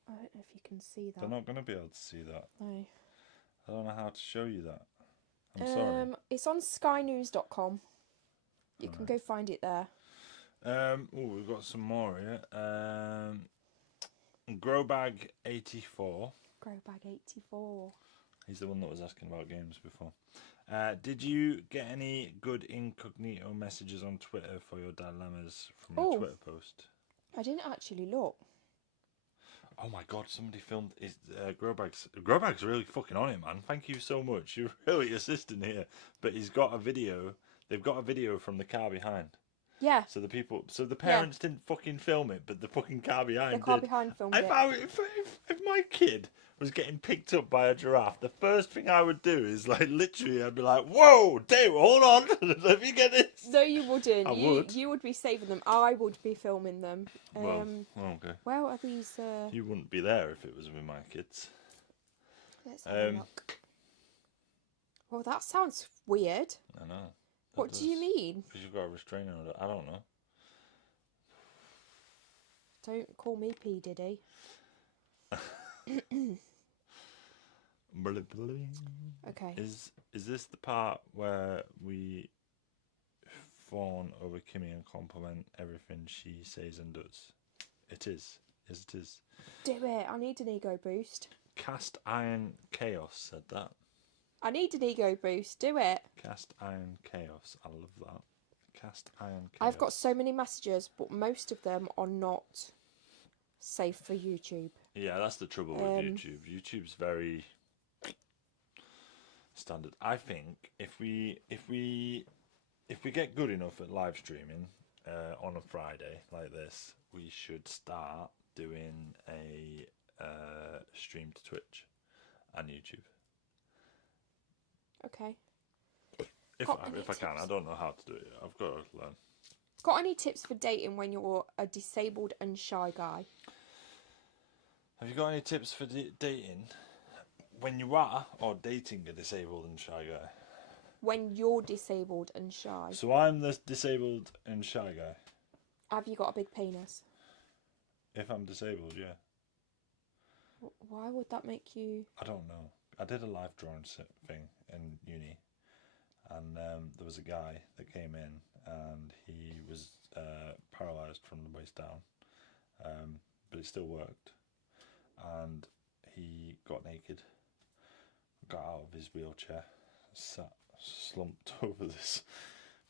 I don't know if you can see that. They're not going to be able to see that. No. I don't know how to show you that. I'm sorry. It's on skynews.com. You can go find it there. We've got some more here. Growbag84. Growbag84. He's the one that was asking about games before. Did you get any good incognito messages on Twitter for your dilemmas from your Twitter post? I didn't actually look. Oh my god, somebody filmed his Growbag's really fucking on it, man. Thank you so much. You're really assisting here. But he's got a video. They've got a video from the car behind. Yeah. So the parents didn't fucking film it, but the fucking car behind The car did. behind filmed if my kid was getting picked up by a giraffe, the first thing I would do is like literally I'd be like, "Whoa, Dave, hold on, let me get this." No, you wouldn't. I would. You would be saving them. I would be filming them. Okay. Well, are these? You wouldn't be there if it was with my kids. Let's have a look. Well, that sounds weird. I know. What do you mean? Because you've got a restraining order. I don't know. Don't call me P Diddy. Okay. Is this the part where we fawn over Kimmi and compliment everything she says and does? It is. Yes, it is. Do it. I need an ego boost. Cast Iron Chaos said that. I need an ego boost. Do it. Cast Iron Chaos. I love that. Cast Iron Chaos. I've got so many messages, but most of them are not safe for YouTube. Yeah, that's the trouble with YouTube. YouTube's very standard. I think if we get good enough at live streaming on a Friday like this, we should start doing a stream to Twitch and YouTube. Okay. If I can, I don't know how to do it. I've got to learn. Got any tips for dating when you're a disabled and shy guy? Have you got any tips for dating when you are or dating a disabled and shy guy? When you're disabled and shy. So I'm the disabled and shy guy. Have you got a big penis? If I'm disabled, yeah. Why would that make you... I don't know. I did a life drawing thing in uni, and there was a guy that came in, and he was paralysed from the waist down, but it still worked. And he got naked, got out of his wheelchair, sat slumped over this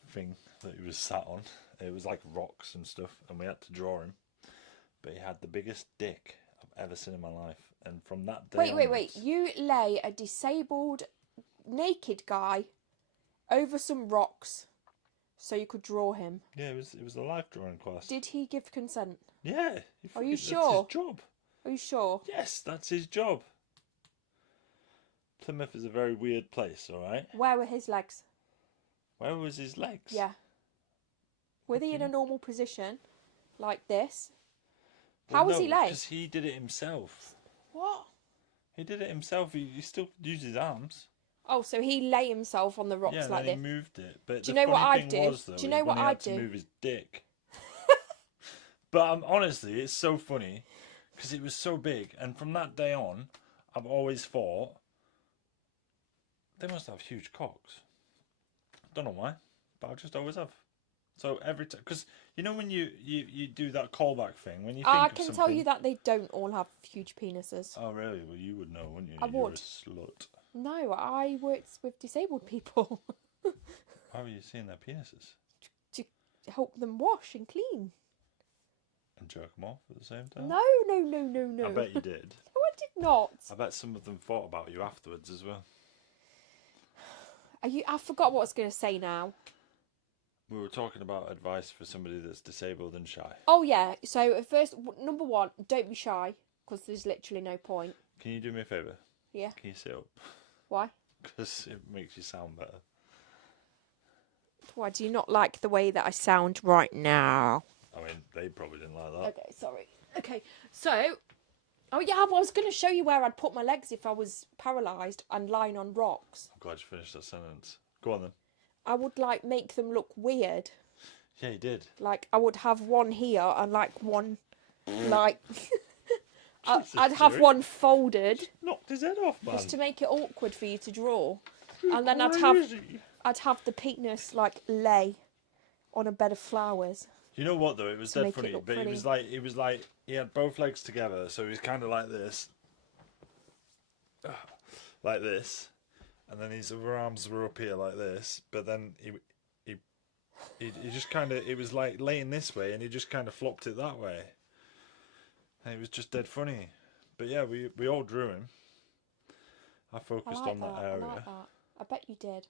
thing that he was sat on. It was like rocks and stuff, and we had to draw him. But he had the biggest dick I've ever seen in my life. And from that day Wait. onwards- You lay a disabled, naked guy over some rocks so you could draw him. Yeah, it was a life drawing class. Did he give consent? Yeah. Are you That's sure? his job. Are you sure? Yes, that's his job. Plymouth is a very weird place, alright? Where were his legs? Where was his legs? Yeah. Were they in a normal position? Like this? Well, How was no, he laying? Because he did it himself. What? He did it himself. He still used his arms. Oh, so he lay himself on the rocks Yeah, like then this. he moved it. But Do you the know what funny I'd thing do? was, though, Do you know is what when he had I'd to do? move his dick. But honestly, it's so funny because it was so big, and from that day on, I've always thought they must have huge cocks. Don't know why, but I just always have. So every time, because you know when you do that callback thing, when you think I of can something, tell you that they don't all have huge penises. Oh really? Well, you would know, wouldn't you? I You're would. a slut. No, I worked with disabled people Why were you seeing their penises to help them wash and clean. and jerk them off at the same time? No. I bet you did. No, I did not. I bet some of them thought about you afterwards as well. I forgot what I was going to say now. We were talking about advice for somebody that's disabled and shy. Oh, yeah. So, first, number one, don't be shy, because there's literally no point. Can you do me a favour? Yeah. Can you sit up? Why? Because it makes you sound better. Why, do you not like the way that I sound right now? I mean, they probably didn't like that. Okay, sorry. Okay, so... Oh, yeah, I was going to show you where I'd put my legs if I was paralysed and lying on rocks. I'm glad you finished that sentence. Go on then. I would, like, make them look weird. Yeah, you did. Like, I would have one here and, like, one, like... Jesus, I'd have Jerry. one folded Knocked his head off, man. just to make it awkward for you to draw. You're And then crazy. I'd have the penis, like, lay on a bed of flowers. You know what though? It was To dead make it funny, look but pretty. it was like he had both legs together, so he was kind of like this, and then his other arms were up here like this. But then he just kind of, it was like laying this way, and he just kind of flopped it that way, and it was just dead funny. But yeah, we all drew him. I focused on that area. I like that. I bet you did.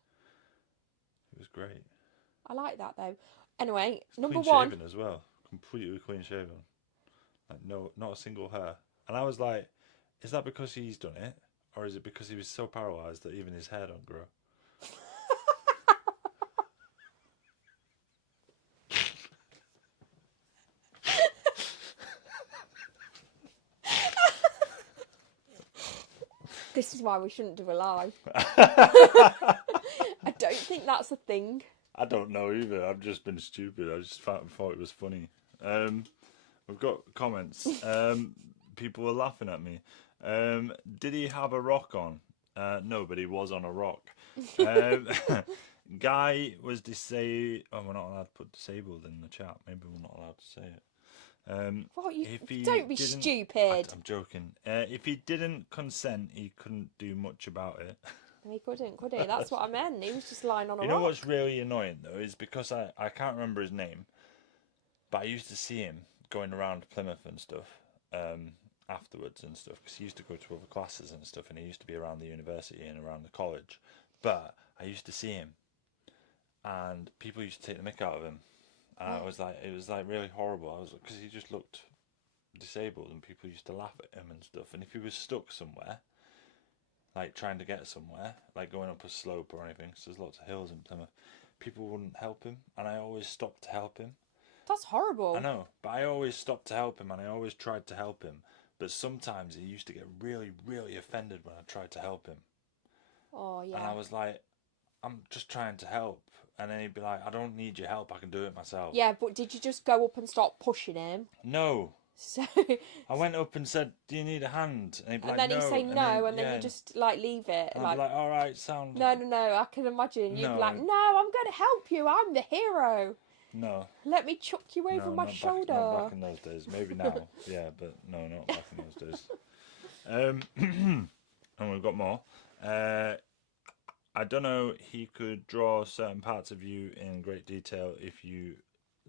It was great. I like that though. Anyway, number Clean one. shaven as well, completely clean shaven, like no, not a single hair. And I was like, is that because he's done it, or is it because he was so paralysed that even his hair don't grow? This is why we shouldn't do a live. I don't think that's a thing. I don't know either. I've just been stupid. I just thought it was funny. We've got comments. People were laughing at me. Did he have a rock on? No, but he was on a rock. Guy was disabled. Oh, we're not allowed to put disabled in the chat. Maybe we're not allowed to say it. What, you If he don't be didn't- stupid. I'm joking. If he didn't consent, he couldn't do much about it. He couldn't, could he? That's what I meant. He was just lying on a You rock. know what's really annoying though is because I can't remember his name, but I used to see him going around Plymouth and stuff afterwards and stuff, because he used to go to other classes and stuff, and he used to be around the university and around the college. But I used to see him, and people used to take the mick out of him, and Yeah. it was like really horrible. I was because he just looked disabled, and people used to laugh at him and stuff. And if he was stuck somewhere, like trying to get somewhere, like going up a slope or anything, because there's lots of hills in Plymouth, people wouldn't help him, and I always stopped to help him. That's horrible. I know, but I always stopped to help him, and I always tried to help him. But sometimes he used to get really, really offended when I tried to help him. Oh, yeah. And I was like, I'm just trying to help. And then he'd be like, I don't need your help, I can do it myself. Yeah, but did you just go up and start pushing him? No. So... I went up and said, do you need a hand? And he'd be and like, then no. he'd say no, and then yeah, you just, like, leave it. and I'd be like, all right, sound. No, I can imagine. You'd No. be like, no, I'm going to help you. I'm the hero. No. Let me chuck you over No, my not shoulder. Back, not back in those days. Maybe now. Yeah, but no, not back in those days. And we've got more. I don't know. He could draw certain parts of you in great detail if you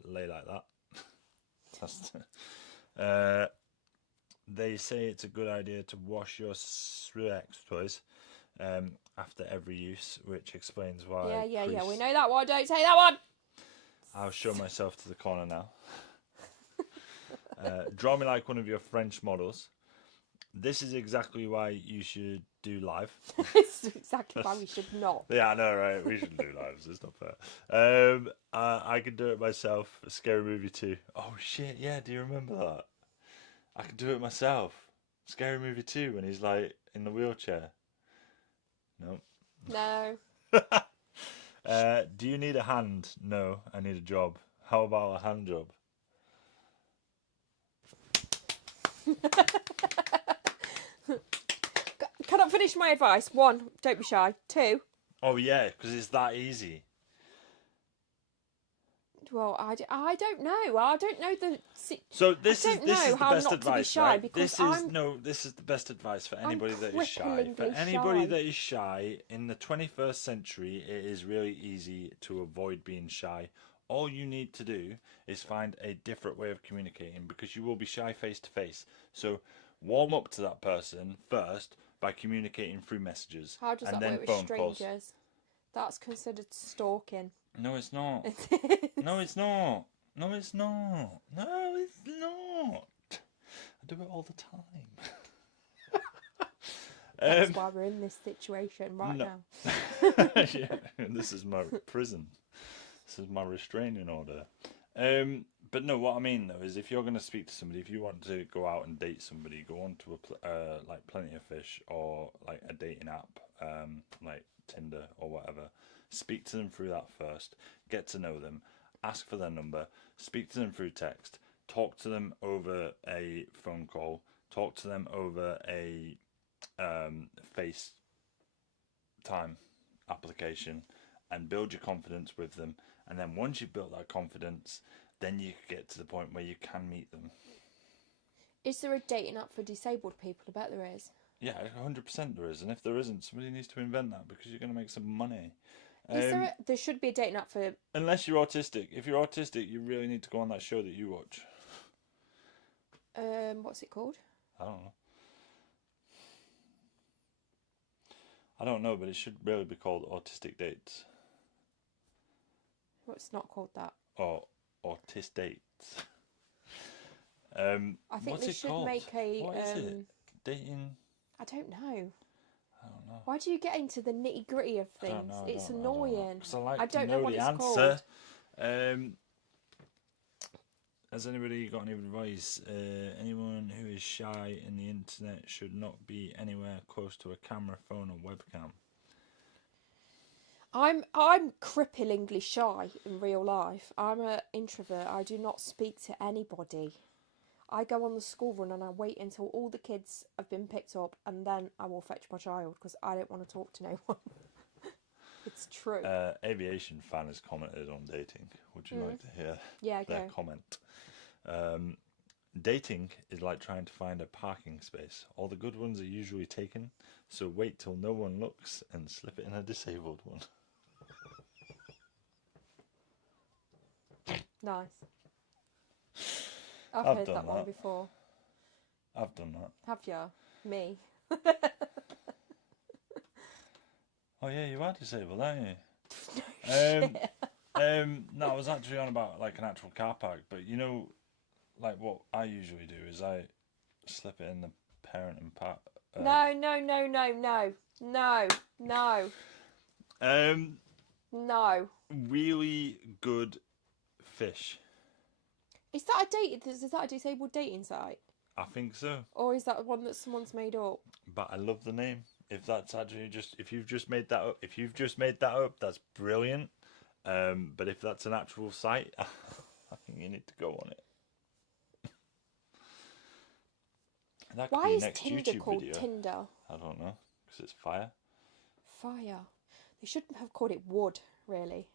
lay like that. They say it's a good idea to wash your sex toys after every use, which explains why. Yeah. We know that one. Don't say that one. I'll show myself to the corner now. Draw me like one of your French models. This is exactly why you should do live. This is exactly why we should not. Yeah, I know, right? We should do lives. It's not fair. I can do it myself. A scary movie too. Oh shit! Yeah, do you remember that? I can do it myself. Scary movie 2 when he's like in the wheelchair. No. No. Do you need a hand? No, I need a job. How about a hand job? Can I finish my advice? 1, don't be shy. 2. Oh yeah, because it's that easy. Well, I don't know. I don't know the. So this is the how best not advice, to be shy, right? because This is the best advice for anybody that is shy. For cripplingly anybody shy. that is shy in the 21st century, it is really easy to avoid being shy. All you need to do is find a different way of communicating, because you will be shy face to face. So warm up to that person first by communicating through messages. How does and that then work with phone strangers? calls. That's considered stalking. No, it's not. It is. No, it's not. No, it's not. No, it's not. I do it all the time. That's why we're in this situation right no. now. Yeah, this is my prison. This is my restraining order. But no, what I mean though is, if you're going to speak to somebody, if you want to go out and date somebody, go on to like Plenty of Fish or like a dating app, like Tinder or whatever. Speak to them through that first. Get to know them. Ask for their number. Speak to them through text. Talk to them over a phone call. Talk to them over a FaceTime application, and build your confidence with them. And then once you've built that confidence, then you can get to the point where you can meet them. Is there a dating app for disabled people? I bet there is. Yeah, 100% there is. And if there isn't, somebody needs to invent that, because you're going to make some money. There should be a dating app for. Unless you're autistic. If you're autistic, you really need to go on that show that you watch. What's it called? I don't know. I don't know, but it should really be called Autistic Dates. Well, it's not called that. Or Autist Dates. I think what's they it should called? make a. What is it? Dating. I don't know. I don't know. Why do you get into the nitty gritty of things? I don't know, It's I don't annoying. Because I like I to don't know what the it's answer. called. Has anybody got any advice? Anyone who is shy in the internet should not be anywhere close to a camera, phone, or webcam. I'm cripplingly shy in real life. I'm an introvert. I do not speak to anybody. I go on the school run and I wait until all the kids have been picked up, and then I will fetch my child, because I don't want to talk to no one. It's true. Aviation fan has commented on dating. Would you like to hear their comment? Dating is like trying to find a parking space. All the good ones are usually taken, so wait till no one looks and slip it in a disabled one. Nice. I've heard done that one before. I've done that. Have you? Me. Oh yeah, you are disabled, aren't you? Shit. No, I was actually on about like an actual car park, but you know, like what I usually do is I slip it in the parent and part. No. No. Really good fish. Is that a disabled dating site? I think so. Or is that one that someone's made up? But I love the name. If that's actually if you've just made that up, that's brilliant. But if that's an actual site, I think you need to go on it. That could Why be is next Tinder YouTube called video. Tinder? I don't know, because it's fire. Fire. They shouldn't have called it Wood, really.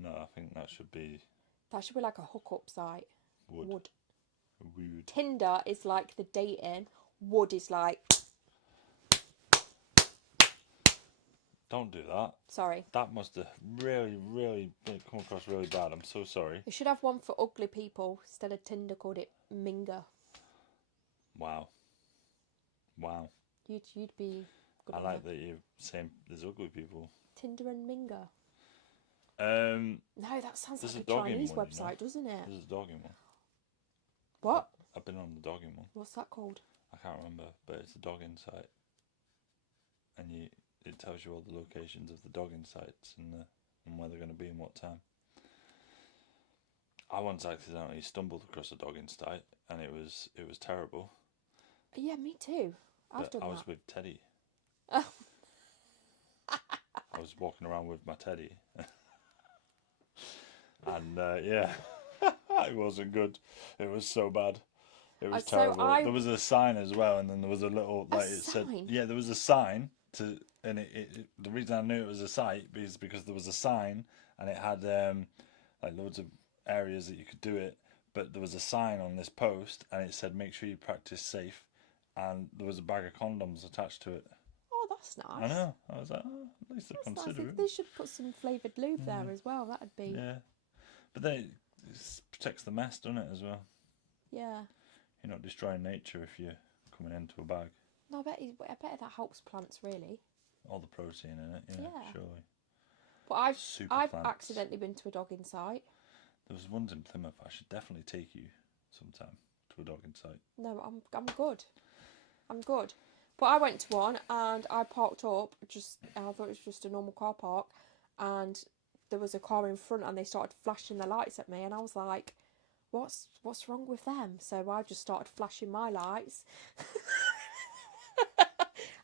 No, I think that should be That should be like a hookup site. Wood. Wood. Rude. Tinder is like the dating. Wood is like Don't do that. Sorry. That must have really come across really bad. I'm so sorry. We should have one for ugly people instead of Tinder. Called it Minger. Wow. You'd be good. I on like that you're saying there's ugly people. Tinder and Minger. No, that sounds like a dogging Chinese one, website, doesn't it? There's a dogging one. What? I've been on the dogging one. What's that called? I can't remember, but it's a dogging site, and it tells you all the locations of the dogging sites and where they're going to be and what time. I once accidentally stumbled across a dogging site, and it was terrible. Yeah, me too. I've done I that. was with Teddy. Oh. I was walking around with my Teddy, and yeah, it wasn't good. It was so bad. It was terrible. There was a sign as well, and then there was a little said, yeah, there was a sign to, and the reason I knew it was a site is because there was a sign, and it had like loads of areas that you could do it, but there was a sign on this post, and it said make sure you practice safe, and there was a bag of condoms attached to it. Oh, that's nice. I know. I was like, oh, at least they consider nice. it. They should put some flavoured lube there as well. That'd be. Yeah, but then it protects the mess, doesn't it, as well? Yeah. You're not destroying nature if you're coming into a bag. No, I bet that helps plants really. All the protein in it, yeah. Surely. But I've accidentally been to a dogging site. There was ones in Plymouth. I should definitely take you sometime to a dogging site. No, I'm good. I'm good. But I went to one and I parked up. I thought it was just a normal car park, and there was a car in front, and they started flashing their lights at me, and I was like, What's wrong with them? So I just started flashing my lights.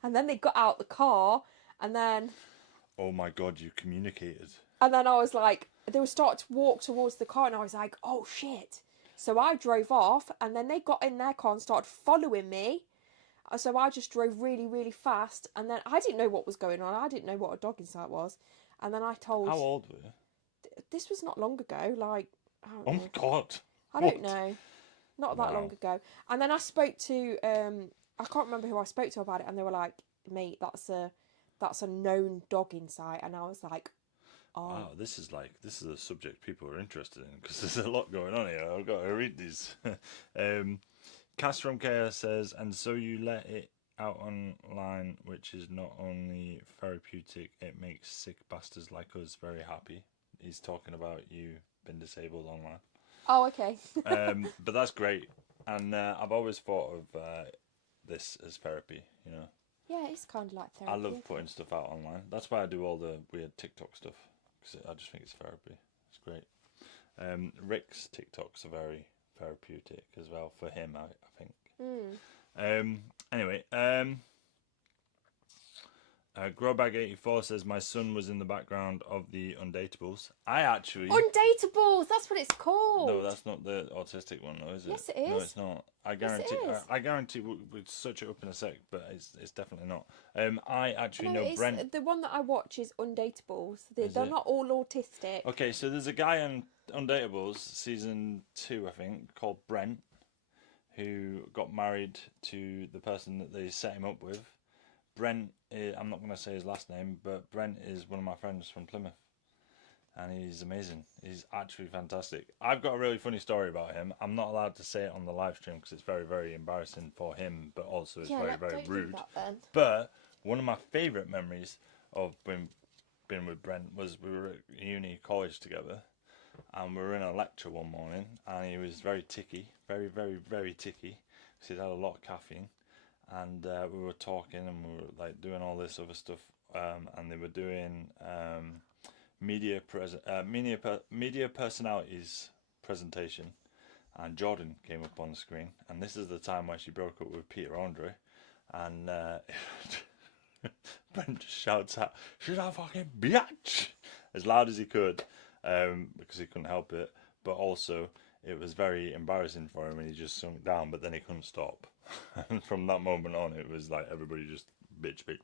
And then they got out the car, and then... Oh my God, you communicated. And then I was like, they were starting to walk towards the car, and I was like, oh shit. So I drove off, and then they got in their car and started following me. So I just drove really, really fast, and then I didn't know what was going on. I didn't know what a dogging site was. And then I told... How old were you? This was not long ago, like... Oh my God. I don't know. Not that long ago. And then I spoke to, I can't remember who I spoke to about it, and they were like, mate, that's a known dogging site. And I was like, oh. Wow, this is a subject people are interested in, because there's a lot going on here. I've got to read these. Cass from Kaiy says, and so you let it out online, which is not only therapeutic, it makes sick bastards like us very happy. He's talking about you being disabled online. Oh, okay. But that's great, and I've always thought of this as therapy, you know. Yeah, it's kind of like therapy. I love putting stuff out online. That's why I do all the weird TikTok stuff, because I just think it's therapy. It's great. Rick's TikToks are very therapeutic as well for him, I think. Anyway, Growbag84 says, my son was in the background of the Undateables. Undateables, that's what it's called. No, that's not the autistic one, though, is it? Yes, it is. No, it's not. I guarantee. Yes, I guarantee we'll search it up in a sec, but it's definitely not. I actually know Brent. The one that I watch is Undateables. They're not all autistic. Okay, so there's a guy on Undateables season 2, I think, called Brent, who got married to the person that they set him up with. Brent, I'm not going to say his last name, but Brent is one of my friends from Plymouth, and he's amazing. He's actually fantastic. I've got a really funny story about him. I'm not allowed to say it on the live stream because it's very, very embarrassing for him, but also it's very, very rude. But one of my favourite memories of being with Brent was we were at uni college together, and we were in a lecture one morning, and he was very ticky, very, very, very ticky, because he'd had a lot of caffeine. And we were talking, and we were like doing all this other stuff, and they were doing media personalities presentation, and Jordan came up on the screen, and this is the time when she broke up with Peter Andre, and Brent just shouts out, "She's a fucking bitch!" as loud as he could, because he couldn't help it, but also it was very embarrassing for him, and he just sunk down, but then he couldn't stop. And from that moment on, it was like everybody just bitch. But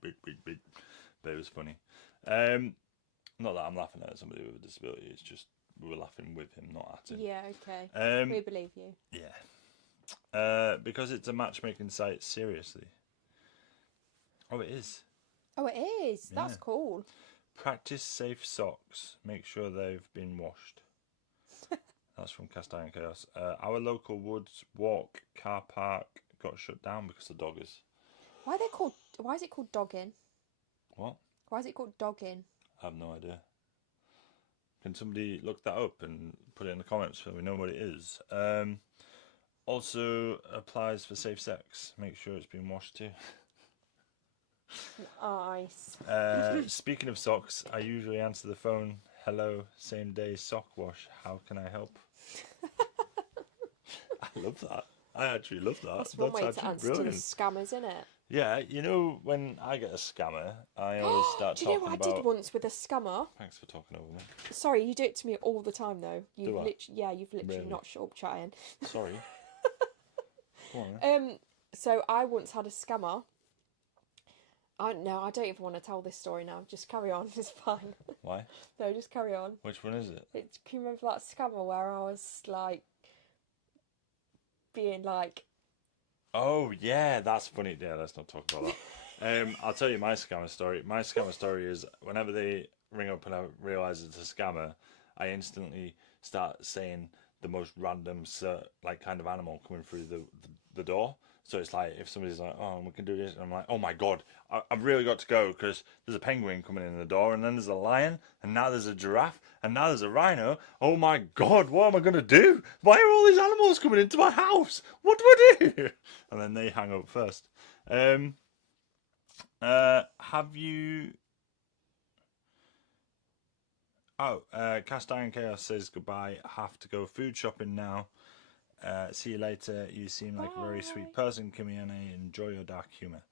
it was funny. Not that I'm laughing at somebody with a disability, it's just we were laughing with him, not at him. Yeah, okay. We believe you. Yeah. Because it's a matchmaking site, seriously. Oh, it is. Oh, it is. That's Yeah. cool. Practice safe socks. Make sure they've been washed. That's from Cast Iron Chaos. Our local woods walk car park got shut down because of doggers. Why is it called dogging? What? Why is it called dogging? I have no idea. Can somebody look that up and put it in the comments so we know what it is? Also applies for safe sex. Make sure it's been washed too. Nice. Speaking of socks, I usually answer the phone. Hello, same day sock wash. How can I help? I love that. I actually love that. That's one way to actually answer to the scammers, isn't it? Yeah, you know, when I get a scammer, I always start Do you know talking what I about... did once with a scammer? Thanks for talking over me. Sorry, you do it to me all the time, though. You've Do I? you've literally Really? not shut up chatting. Sorry. Go on then. So I once had a scammer. I don't even want to tell this story now. Just carry on. It's fine. Why? No, just carry on. Which one is it? Can you remember that scammer where I was like being like, Oh, yeah, that's funny. Yeah, let's not talk about that. I'll tell you my scammer story. My scammer story is whenever they ring up and I realise it's a scammer, I instantly start saying the most random, like, kind of animal coming through the door. So it's like if somebody's like, "Oh, we can do this," and I'm like, "Oh my god, I've really got to go because there's a penguin coming in the door, and then there's a lion, and now there's a giraffe, and now there's a rhino. Oh my god, what am I gonna do? Why are all these animals coming into my house? What do I do?" And then they hang up first. Have you? Oh, Cast Iron Chaos says goodbye. Have to go food shopping now. See you later. You seem like a very sweet person, Kimmi, and I enjoy your dark humour.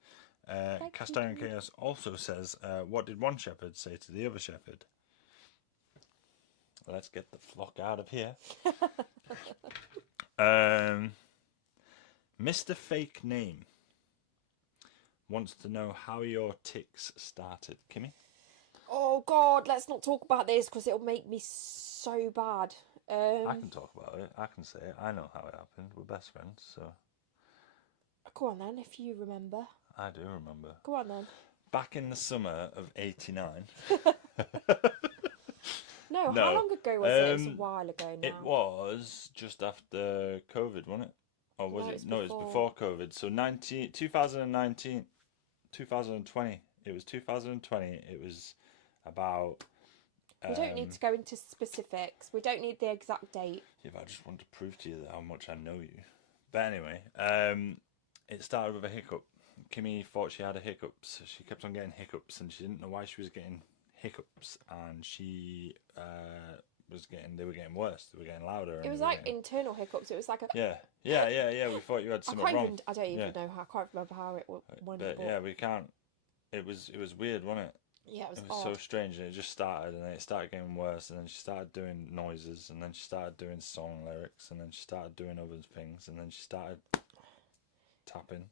Cast Iron Chaos also says, what did one shepherd say to the other shepherd? Let's get the flock out of here. Mr. Fake Name wants to know how your tics started. Kimmi? "Oh God, let's not talk about this because it'll make me so bad." I can talk about it. I can say it. I know how it happened. We're best friends, so... Go on then, if you remember. I do remember. Go on then. Back in the summer of '89... No, how long ago was it? It was a while ago now. It was just after COVID, wasn't it? Or was it? No, it was before COVID. So 2019, 2020. It was 2020. It was about... We don't need to go into specifics. We don't need the exact date. Yeah, but I just want to prove to you how much I know you. But anyway, it started with a hiccup. Kimmi thought she had a hiccups. She kept on getting hiccups, and she didn't know why she was getting hiccups. And she they were getting worse. They were getting louder. It was like internal hiccups. It was like a... Yeah. We thought you had something wrong. I don't even know how. I can't remember how it went. But yeah, we can't. It was weird, wasn't it? Yeah, it was It was odd. so strange, and it just started, and then it started getting worse, and then she started doing noises, and then she started doing song lyrics, and then she started doing other things, and then she started tapping,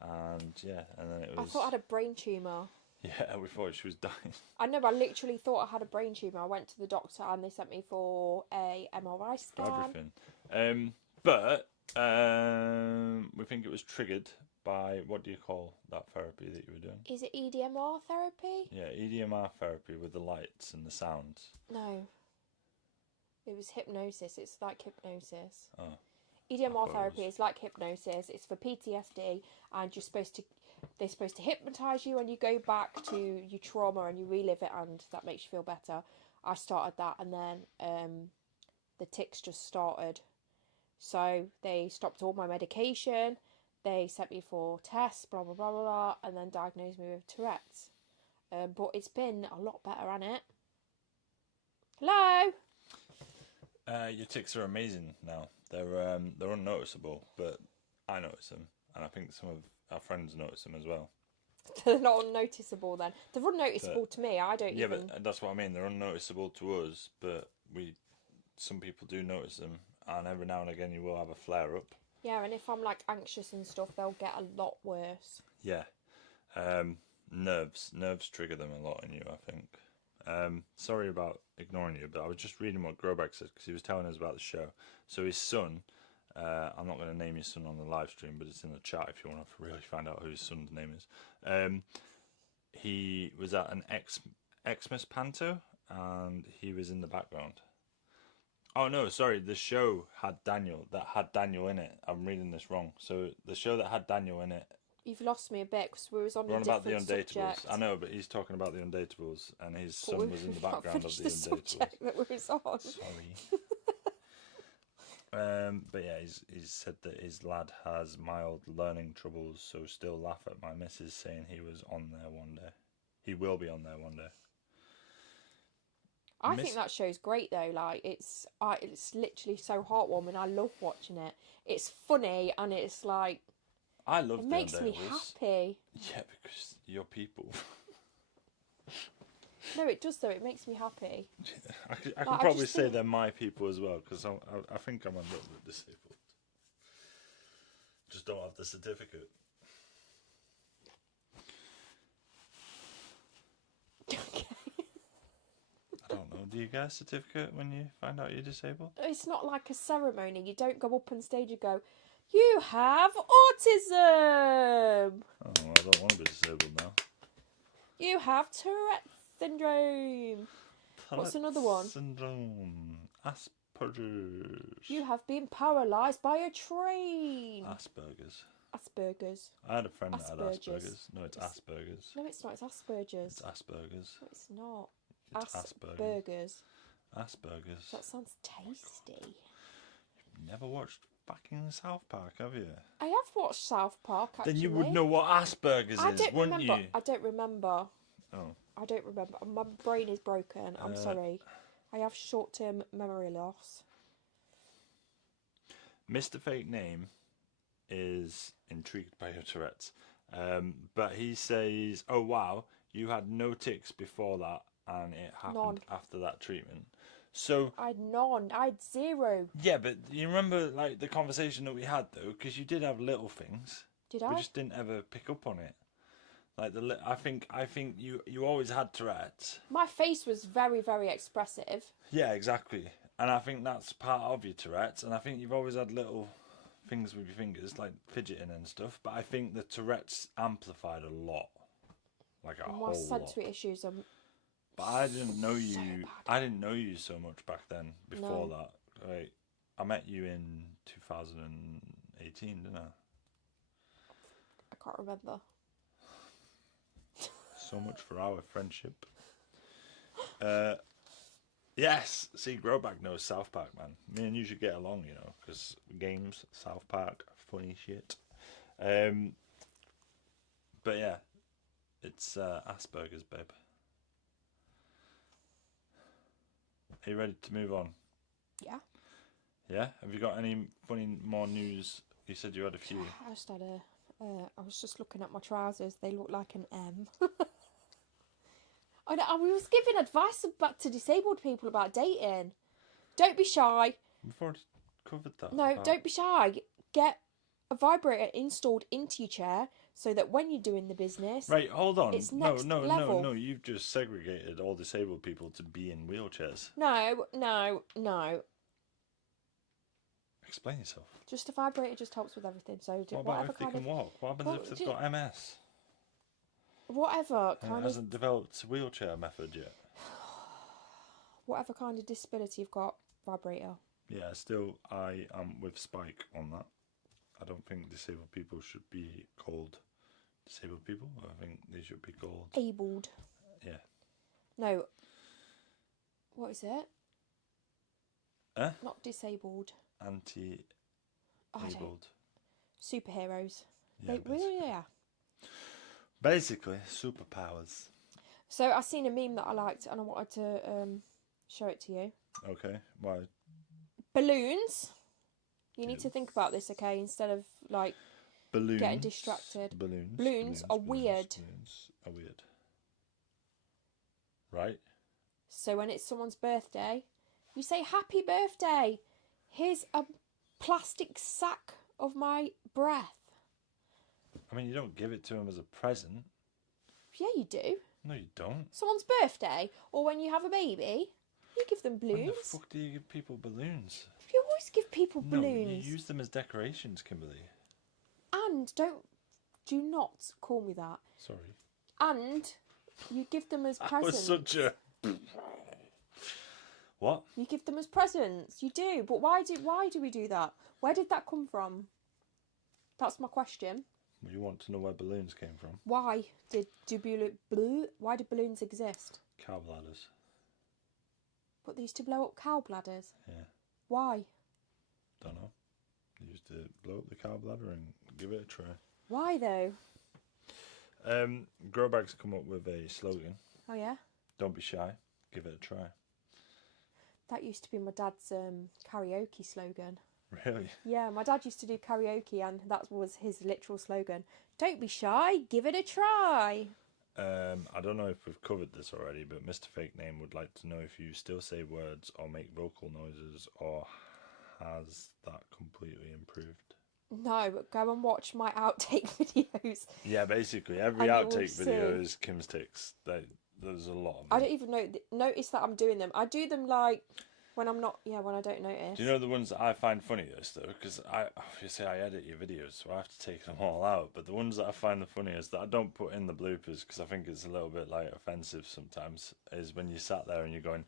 and yeah, and then it was... I thought I had a brain tumour. Yeah, we thought she was dying. I know, but I literally thought I had a brain tumour. I went to the doctor, and they sent me for a MRI scan. For everything. But we think it was triggered by, what do you call that therapy that you were doing? Is it EDMR therapy? Yeah, EDMR therapy with the lights and the sounds. No. It was hypnosis. It's like hypnosis. Oh. EDMR therapy is like hypnosis. It's for PTSD, and they're supposed to hypnotise you, and you go back to your trauma and you relive it, and that makes you feel better. I started that, and then the tics just started. So they stopped all my medication. They sent me for tests, blah, blah, blah, blah, blah, and then diagnosed me with Tourette's. But it's been a lot better, hasn't it? Hello? Your tics are amazing now. They're unnoticeable, but I notice them, and I think some of our friends notice them as well. They're not unnoticeable then. They're unnoticeable to me. I don't even... Yeah, but that's what I mean. They're unnoticeable to us, but some people do notice them, and every now and again you will have a flare-up. Yeah, and if I'm like anxious and stuff, they'll get a lot worse. Yeah. Nerves trigger them a lot in you, I think. Sorry about ignoring you, but I was just reading what Growback said because he was telling us about the show. So his son, I'm not going to name his son on the live stream, but it's in the chat if you want to really find out who his son's name is. he was at an Xmas panto, and he was in the background. Oh no, sorry. The show had Daniel in it. I'm reading this wrong. So the show that had Daniel in it. You've lost me a bit because we was on We're a on about the different Undateables. subject. I know, but he's talking about the Undateables, and his But son was in the background of the the Undateables. subject that we was on. Sorry. But yeah, he's said that his lad has mild learning troubles, so still laugh at my missus saying he was on there one day. He will be on there one day. I think that show's great though. Like it's literally so heartwarming. I love watching it. It's funny and it's like I love it the makes me Undateables. happy. Yeah, because you're people. No, it does though. It makes me happy. I could I probably just say think- they're my people as well, because I think I'm a little bit disabled. Just don't have the certificate. Okay. I don't know. Do you get a certificate when you find out you're disabled? It's not like a ceremony. You don't go up on stage and go, "You have autism. Oh, well, I don't want to be disabled now. You have Tourette's syndrome. What's another one? Syndrome. Asperger's. You have been paralysed by a train." Asperger's. Asperger's. I had a friend that had Asperger's. Asperger's. No, it's Asperger's. No, it's not. It's Asperger's. It's Asperger's. No, it's not. It's Asperger's. Asperger's. That sounds tasty. Never watched fucking South Park, have you? I have watched South Park, actually. Then you would know what Asperger's I is, don't wouldn't remember. you? I don't remember. Oh. I don't remember. My brain is broken. I'm sorry. I have short-term memory loss. Mr. Fake Name is intrigued by your Tourette's. But he says, "Oh wow, you had no tics before that, and it happened after that treatment." So I had none. I had zero. yeah, but you remember like the conversation that we had though, because you did have little things. Did We I? just didn't ever pick up on it. Like I think you always had Tourette's. My face was very, very expressive. Yeah, exactly. And I think that's part of your Tourette's. And I think you've always had little things with your fingers, like fidgeting and stuff. But I think the Tourette's amplified a lot, like a My whole lot. sensory issues are. But I didn't know you. bad. I didn't know you so much back then. Before No. that, like I met you in 2018, didn't I? I can't remember. So much for our friendship. Yes, see, Growback knows South Park, man. Me and you should get along, you know, because games, South Park, funny shit. But yeah, it's Asperger's, babe. Are you ready to move on? Yeah. Yeah? Have you got any more news? You said you had a few. I just had a. I was just looking at my trousers. They look like an M. I was giving advice to disabled people about dating. Don't be shy. We've already covered that. No, part. don't be shy. Get a vibrator installed into your chair so that when you're doing the business, Right, hold on. It's No, next no, level. no. You've just segregated all disabled people to be in wheelchairs. No. Explain yourself. Just a vibrator just helps with everything. So do What about whatever if they kind can of walk? What happens Well, if they've do- got MS? whatever And it kind of hasn't developed wheelchair method yet. whatever kind of disability you've got, vibrator. Yeah, still, I am with Spike on that. I don't think disabled people should be called disabled people. I think they should be called... Abled. Yeah. No. What is it? Eh? Not disabled. Anti-abled. I don't. Superheroes. Yeah, Yeah. basically, superpowers. So I seen a meme that I liked and I wanted to show it to you. Okay, why? Balloons. You need to think about this, okay? Instead of like Balloons. getting distracted. Balloons. Balloons are weird. Balloons are weird. Right? So when it's someone's birthday, you say happy birthday. Here's a plastic sack of my breath. I mean, you don't give it to them as a present. Yeah, you do. No, you don't. Someone's birthday or when you have a baby, you give them When the balloons. fuck do you give people balloons? You always give people No, balloons. you use them as decorations, Kimberly. And do not call me that. Sorry. And You give them as That was presents. such a... What? You give them as presents. You do. But why do we do that? Where did that come from? That's my question. You want to know where balloons came from? Why did balloons exist? Cow bladders. But they used to blow up cow bladders. Yeah. Why? Don't know. They used to blow up the cow bladder and give it a try. Why though? Growbags come up with a slogan. Oh yeah? Don't be shy. Give it a try. That used to be my dad's karaoke slogan. Really? Yeah, my dad used to do karaoke and that was his literal slogan. Don't be shy, give it a try. I don't know if we've covered this already, but Mr. Fake Name would like to know if you still say words or make vocal noises, or has that completely improved? No, go and watch my outtake videos. Yeah, basically every And you will outtake video see. is Kim's ticks. There's a lot of them. I don't even notice that I'm doing them. I do them like when I'm not, when I don't notice. Do you know the ones that I find funniest though? Because obviously I edit your videos, so I have to take them all out. But the ones that I find the funniest that I don't put in the bloopers because I think it's a little bit like offensive sometimes is when you sat there and you're going.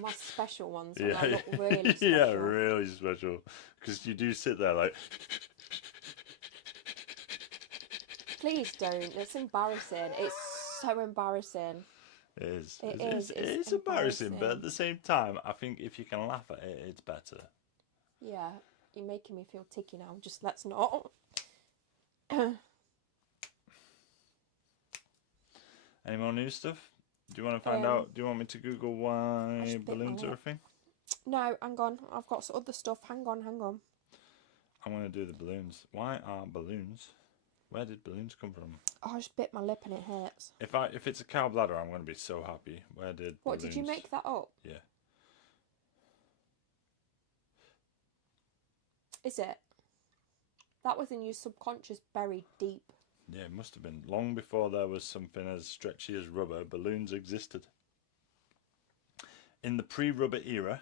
My special ones when I look really special. Yeah, really special. Because you do sit there like. Please don't. It's embarrassing. It's so embarrassing. It is. It It is. is It's embarrassing, but at embarrassing. the same time, I think if you can laugh at it, it's better. Yeah, you're making me feel ticky now. Just let's not. Any more new stuff? Do you want to find out? Do you want me to Google why just bit my balloons are a lip. thing? No, hang on. I've got some other stuff. Hang on. I'm going to do the balloons. Why are balloons? Where did balloons come from? Oh, I just bit my lip and it hurts. If it's a cow bladder, I'm going to be so happy. Where did What, balloons... did you make that up? Yeah. Is it? That was in your subconscious, buried deep. Yeah, it must have been. Long before there was something as stretchy as rubber, balloons existed. In the pre-rubber era,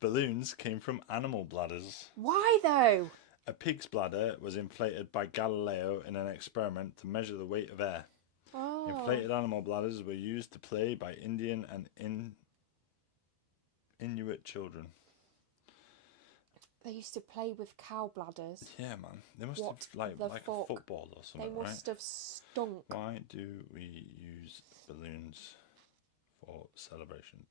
balloons came from animal bladders. Why though? A pig's bladder was inflated by Galileo in an experiment to measure the weight of air. Oh. Inflated animal bladders were used to play by Indian and Inuit children. They used to play with cow bladders. Yeah, man. They must What have like the a fuck? football or something, They must have stunk. Why do we use balloons for celebrations?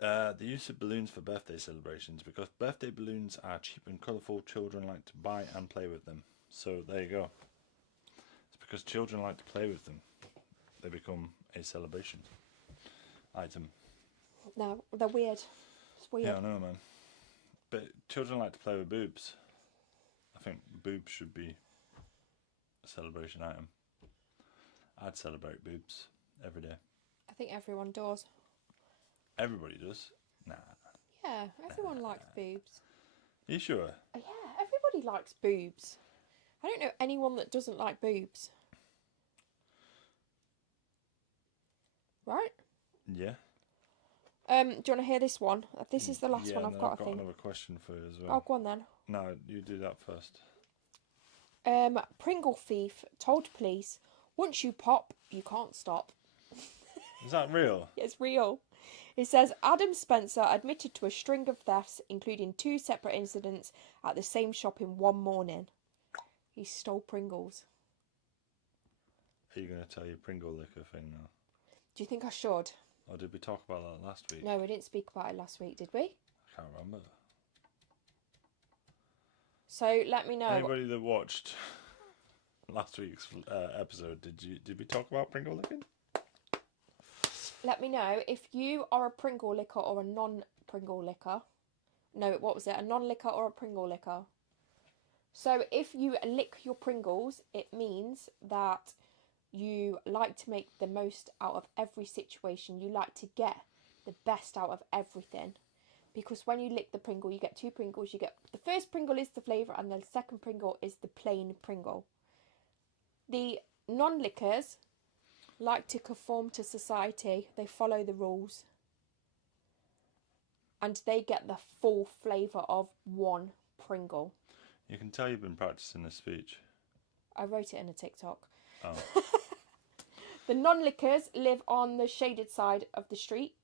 The use of balloons for birthday celebrations, because birthday balloons are cheap and colourful. Children like to buy and play with them. So there you go. It's because children like to play with them. They become a celebration item. No, they're weird. It's weird. Yeah, I know, man. But children like to play with boobs. I think boobs should be a celebration item. I'd celebrate boobs every day. I think everyone does. Everybody does. Nah. Yeah, everyone likes boobs. Are you sure? Yeah, everybody likes boobs. I don't know anyone that doesn't like boobs. Right? Yeah. Do you want to hear this one? This is the last one and I've then got, I think. another question for you as Oh, well. go on then. No, you do that first. Pringle thief told police, once you pop, you can't stop. Is that real? It's real. It says Adam Spencer admitted to a string of thefts, including 2 separate incidents at the same shop in one morning. He stole Pringles. Are you going to tell your Pringle liquor thing now? Do you think I should? Or did we talk about that last week? No, we didn't speak about it last week, did we? I can't remember. So let me know. Anybody that watched last week's episode, did we talk about Pringle licking? Let me know if you are a Pringle licker or a non-Pringle licker. No, what was it? A non-licker or a Pringle licker? So if you lick your Pringles, it means that you like to make the most out of every situation. You like to get the best out of everything. Because when you lick the Pringle, you get 2 Pringles. You get the first Pringle is the flavour and the second Pringle is the plain Pringle. The non-lickers like to conform to society. They follow the rules. And they get the full flavour of one Pringle. You can tell you've been practicing this speech. I wrote it in a TikTok. Oh. The non-lickers live on the shaded side of the street,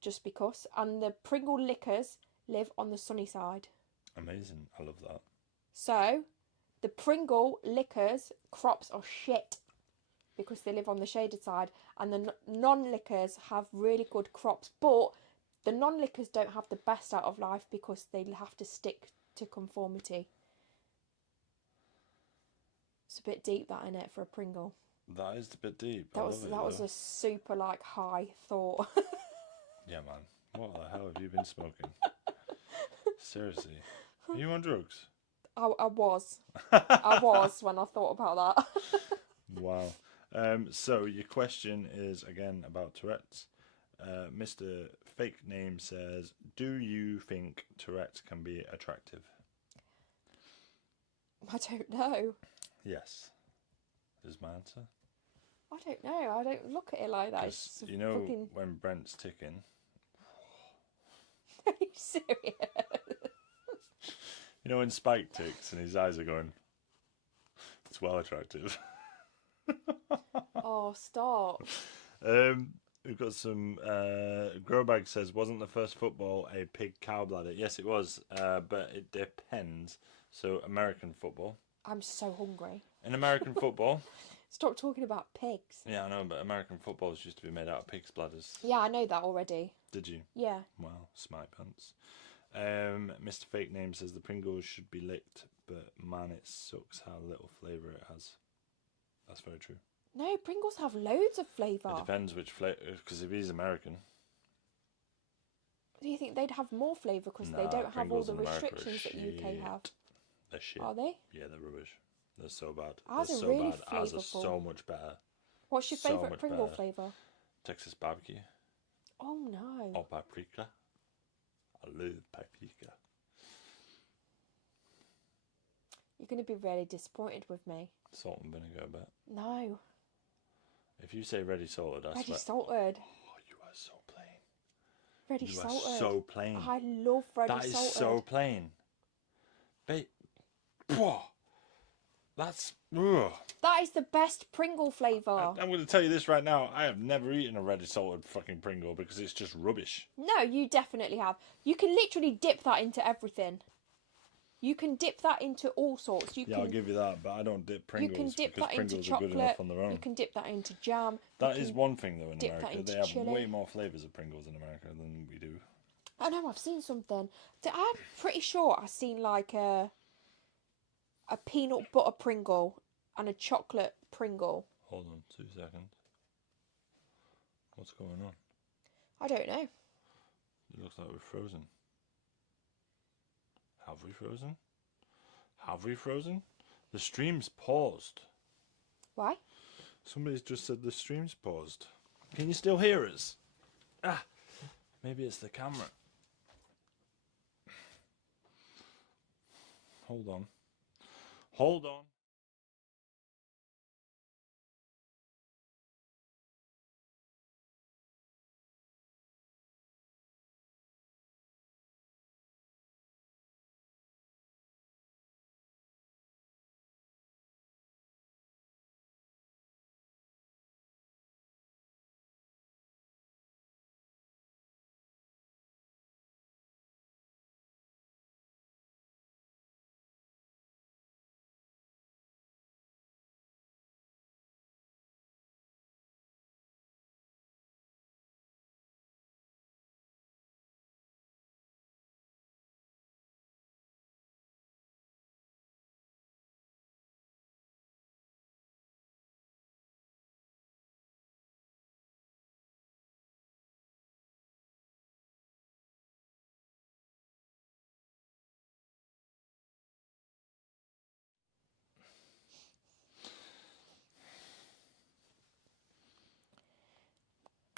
just because, and the Pringle lickers live on the sunny side. Amazing. I love that. So, the Pringle lickers crops are shit because they live on the shaded side, and the non-lickers have really good crops, but the non-lickers don't have the best out of life because they have to stick to conformity. It's a bit deep, that, innit, for a Pringle. That is a bit deep. That was a super like high thought. Yeah, man. What the hell have you been smoking? Seriously. Are you on drugs? I was. I was when I thought about that. Wow. So your question is again about Tourette's. Mr. Fake Name says, do you think Tourette's can be attractive? I don't know. Yes. Is my answer. I don't know. I don't look at it like that. It's You know fucking... when Brent's ticking. Are you serious? You know when Spike ticks and his eyes are going. It's well attractive. Oh, stop. We've got some. Growbag says, wasn't the first football a pig cow bladder? Yes, it was, but it depends. So American football. I'm so hungry. In American football. Stop talking about pigs. Yeah, I know, but American footballs used to be made out of pig's bladders. Yeah, I know that already. Did you? Yeah. Wow, smart pants. Mr. Fake Name says the Pringles should be licked, but man, it sucks how little flavour it has. That's very true. No, Pringles have loads of flavour. It depends which flavour, because if he's American. Do you think they'd have more flavour because they don't have all the restrictions that UK have? They're shit. Are they? Yeah, they're rubbish. They're so bad. Ours They're are so really bad. Ours are flavourful. so much better. What's your So favourite much Pringle better. flavour? Texas barbecue Oh no. or paprika. I love paprika. You're going to be really disappointed with me. Salt and vinegar, I bet. No. If you say ready salted, I Ready swear. salted. Oh, you are so plain. Ready You salted. are so plain. I love ready That is salted. so plain. Whoa. That's. Ugh. That is the best Pringle flavour. I'm going to tell you this right now. I have never eaten a ready salted fucking Pringle because it's just rubbish. No, you definitely have. You can literally dip that into everything. You can dip that into all sorts. I'll give you that, but I don't dip Pringles. You can dip because that Pringles into are good chocolate. enough on their own. You can dip that into jam. That is one thing though in dip that America. into They have chili. way more flavours of Pringles in America than we do. I know, I've seen something. I'm pretty sure I've seen like a peanut butter Pringle and a chocolate Pringle. Hold on 2 seconds. What's going on? I don't know. It looks like we're frozen. Have we frozen? Have we frozen? The stream's paused. Why? Somebody's just said the stream's paused. Can you still hear us? Ah, maybe it's the camera. Hold on. Hold on.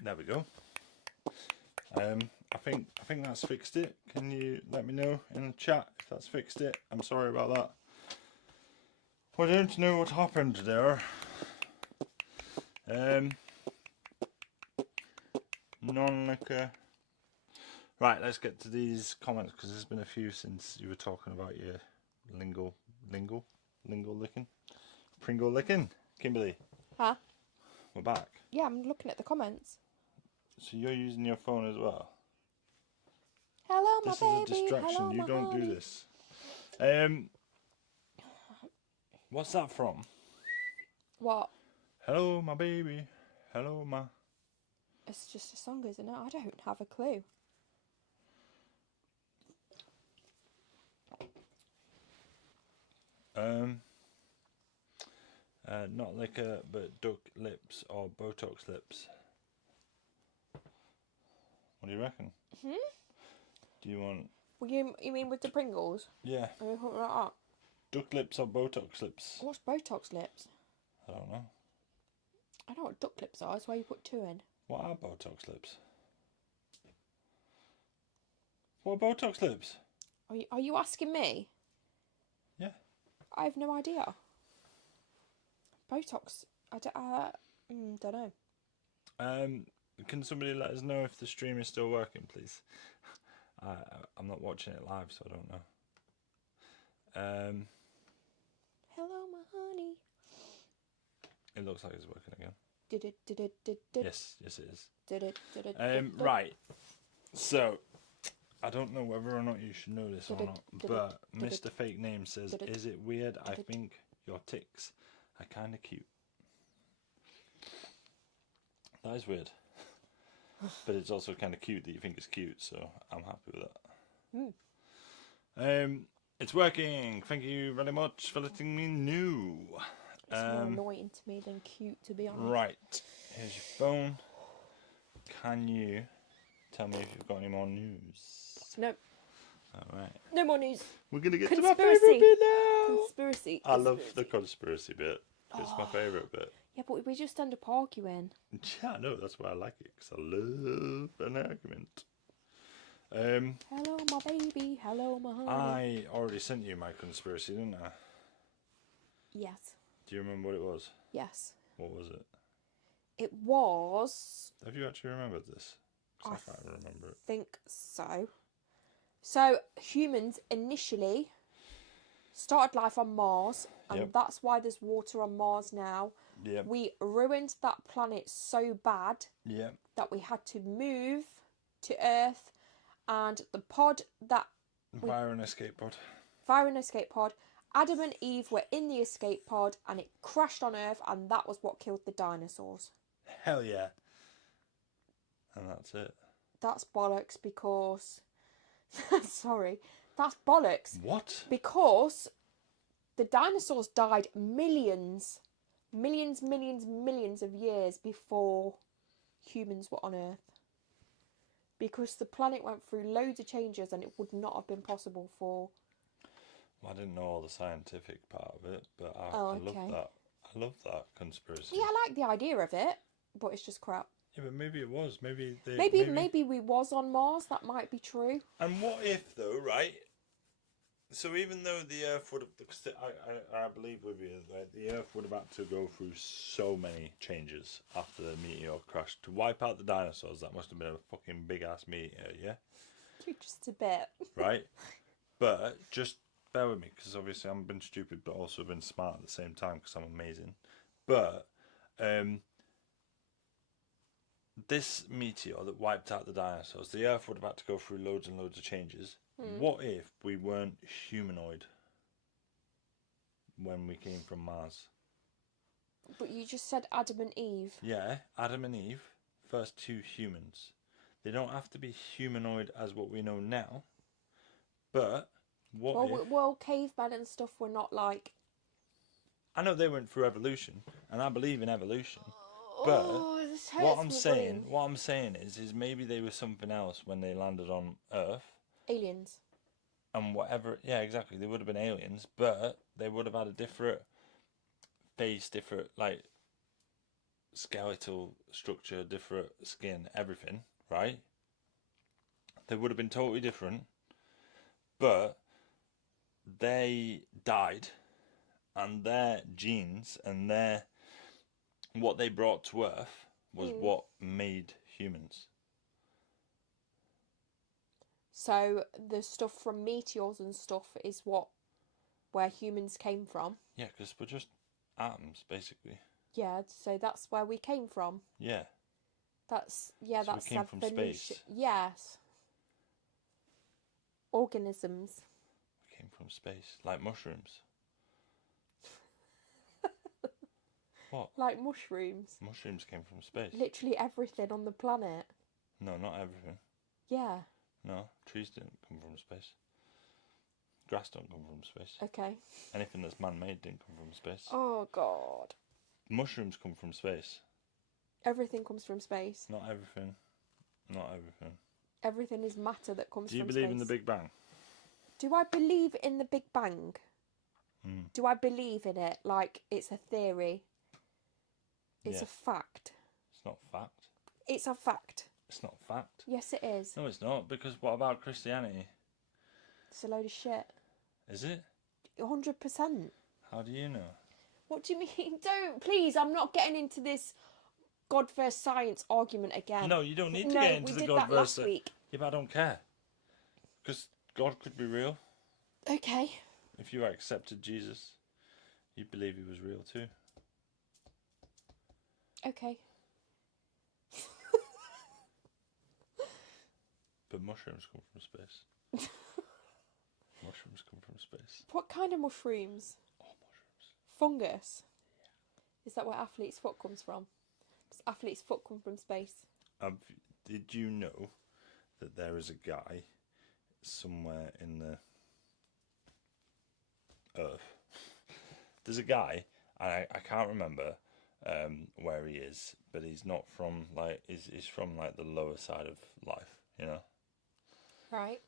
There we go. I think that's fixed it. Can you let me know in the chat if that's fixed it? I'm sorry about that. I don't know what happened there. Non-liquor Right, let's get to these comments because there's been a few since you were talking about your lingo licking, Pringle licking. Kimberly, Huh? we're back. Yeah, I'm looking at the comments. So you're using your phone as well. Hello, my This baby. is a distraction. Hello, You my don't honey. do this. What's that from? What? Hello, my baby. Hello, my. It's just a song, isn't it? I don't have a clue. Not liquor, but duck lips or Botox lips. What do you reckon? Do you want? Well, you mean with the Pringles? Yeah, Are you talking about duck lips or Botox lips? that? What's Botox lips? I don't know. I know what duck lips are. That's why you put 2 in. What are Botox lips? What are Botox lips? Are you asking me? Yeah. I have no idea. Botox. I don't know. Can somebody let us know if the stream is still working, please? I'm not watching it live, so I don't know. Hello, my honey. It looks like it's working again. Did Yes, it is. it. Right. So, I don't know whether or not you should know this or not, but Mr. Fake Name says, "Is it weird? I think your ticks are kind of cute." That is weird. But it's also kind of cute that you think it's cute, so I'm happy with that. It's working. Thank you very much for letting me know. It's more annoying to me than cute, to be honest. Right. Here's your phone. Can you tell me if you've got any more news? No. All right. No more news. We're going to get Conspiracy. to my favourite bit now. Conspiracy. I love the conspiracy bit. It's my favourite bit. Yeah, but we just end up arguing. Yeah, I know. That's why I like it, because I love an argument. Hello, my baby. Hello, my honey. I already sent you my conspiracy, didn't I? Yes. Do you remember what it was? Yes. What was it? It was... Have you actually remembered this? 'Cause I can't remember it. think so. So, humans initially started life on Mars, and Yep. that's why there's water on Mars now. Yep. We ruined that planet so bad Yep. that we had to move to Earth, and the pod that Fire and escape pod. fire and escape pod, Adam and Eve were in the escape pod, and it crashed on Earth, and that was what killed the dinosaurs. Hell yeah. And that's it. That's bollocks because... Sorry. That's bollocks. What? Because the dinosaurs died millions of years before humans were on Earth. Because the planet went through loads of changes and it would not have been possible for... Well, I didn't know all the scientific part of it, but I okay. love that. I love that conspiracy. Yeah, I like the idea of it, but it's just crap. Yeah, but maybe it was. Maybe we was on Mars. That might be true. And what if, though, right? So even though the Earth would have... Because I believe with you, right, the Earth would have had to go through so many changes after the meteor crash. To wipe out the dinosaurs, that must have been a fucking big-ass meteor, yeah? Just a bit. Right? But just bear with me, because obviously I'm been stupid, but also been smart at the same time, because I'm amazing. But... this meteor that wiped out the dinosaurs, the Earth would have had to go through loads and loads of changes. What if we weren't humanoid when we came from Mars? But you just said Adam and Eve. Yeah, Adam and Eve, first 2 humans. They don't have to be humanoid as what we know now, but what if... Well, cavemen and stuff were not like... I know they went through evolution, and I believe in evolution. But what I'm saying is maybe they were something else when they landed on Earth. Aliens. And whatever, yeah, exactly. They would have been aliens, but they would have had a different face, different like skeletal structure, different skin, everything, right? They would have been totally different, but they died, and their genes and their what they brought to Earth was what made humans. So the stuff from meteors and stuff is where humans came from. Yeah, because we're just atoms, basically. Yeah, so that's where we came from. Yeah. That's So that's we came from evolution. space. Yes. Organisms. We came from space, like mushrooms. What? Like mushrooms. Mushrooms came from space. Literally everything on the planet. No, not everything. Yeah. No, trees didn't come from space. Grass don't come from space. Okay. Anything that's man-made didn't come from space. Oh God. Mushrooms come from space. Everything comes from space. Not everything. Not everything. Everything is matter that comes from space. Do you believe in the Big Bang? Do I believe in the Big Bang? Mm. Do I believe in it like it's a theory? It's Yeah. a fact. It's not fact. It's a fact. It's not fact. Yes, it is. No, it's not, because what about Christianity? It's a load of shit. Is it? 100%. How do you know? What do you mean? Don't, please, I'm not getting into this God versus science argument again. No, you don't need to No, get into we the did God that last versus. week. Yeah, but I don't care. Because God could be real. Okay. If you accepted Jesus, you believe he was real too. Okay. But mushrooms come from space. Mushrooms come from space. What kind of mushrooms? All mushrooms. Fungus? Is that where athlete's foot comes from? Does athlete's foot come from space? Did you know that there is a guy somewhere in the earth? There's a guy, and I can't remember where he is, but he's not from like he's from like the lower side of life, you know. Right.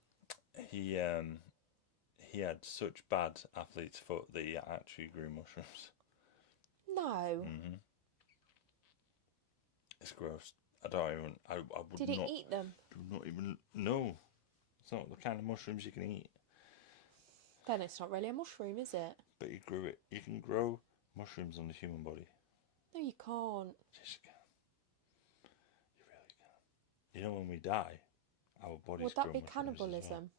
He had such bad athlete's foot that he actually grew mushrooms. No. Mm-hmm. It's gross. I don't even. I would Did he not. eat them? Do not even. No, it's not the kind of mushrooms you can eat. Then it's not really a mushroom, is it? But he grew it. You can grow mushrooms on the human body. No, you can't. Yes, you can. You really can. You know, when we die, our bodies Would that grow be mushrooms as well. cannibalism?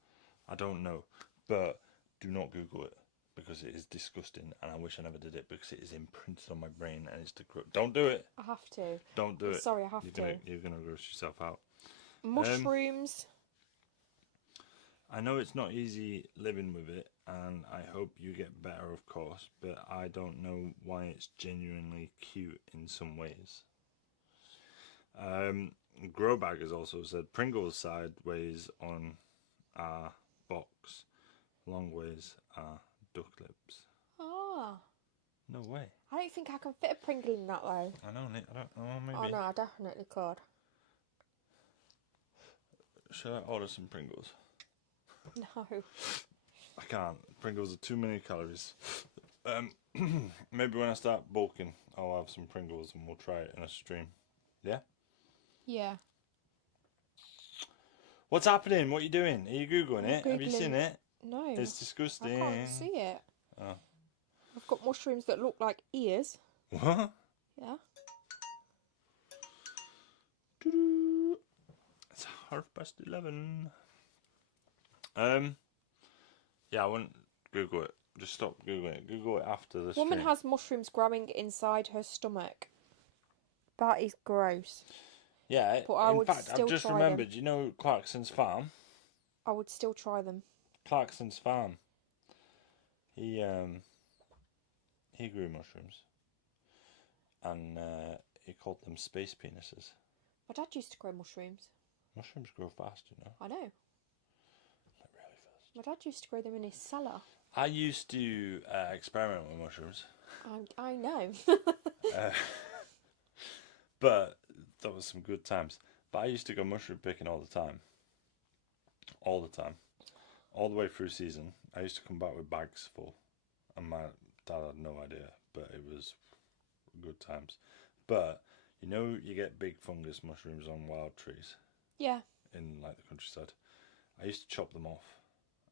I don't know, but do not Google it because it is disgusting, and I wish I never did it because it is imprinted on my brain and it's don't do it. I have to. Don't do I'm it. sorry, I have to. You're gonna gross yourself out. Mushrooms. I know it's not easy living with it, and I hope you get better, of course, but I don't know why it's genuinely cute in some ways. Growbag has also said Pringles sideways on our box, long ways are duck lips. Ah. No way. I don't think I can fit a Pringle in that way. I know, Nick. I don't know. Maybe. Oh no, I definitely could. Should I order some Pringles? No. I can't. Pringles are too many calories. Maybe when I start bulking, I'll have some Pringles and we'll try it in a stream. Yeah? Yeah. What's happening? What are you doing? Are you Googling it? Have you Googling. seen it? No. It's disgusting. I can't see it. Oh. I've got mushrooms that look like ears. What? Yeah. It's 11:30. Yeah, I wouldn't Google it. Just stop Googling it. Google it after the Woman stream. has mushrooms growing inside her stomach. That is gross. Yeah, But I in would fact, still I've just try remembered, you know Clarkson's farm? I would still try them. Clarkson's farm. He grew mushrooms. And he called them space penises. My dad used to grow mushrooms. Mushrooms grow fast, you know. I know. Like really fast. My dad used to grow them in his cellar. I used to experiment with mushrooms. I know. But that was some good times. But I used to go mushroom picking all the time. All the time. All the way through season. I used to come back with bags full. And my dad had no idea. But it was good times. But, you know, you get big fungus mushrooms on wild trees. Yeah. In like the countryside. I used to chop them off.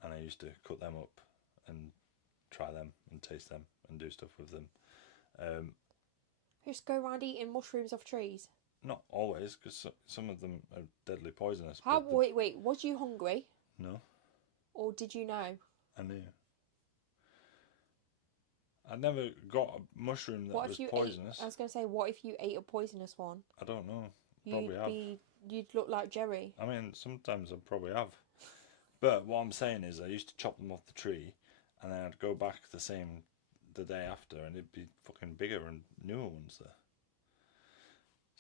And I used to cut them up. And try them. And taste them. And do stuff with them. Just go around eating mushrooms off trees. Not always, because some of them are deadly poisonous. How? but Wait. Was you hungry? No, Or did you know? I knew. I never got a mushroom that was poisonous. I was going to say, what if you ate a poisonous one? I don't know. Probably have. You'd look like Jerry. I mean, sometimes I probably have. But what I'm saying is I used to chop them off the tree and then I'd go back the day after and it'd be fucking bigger and newer ones there.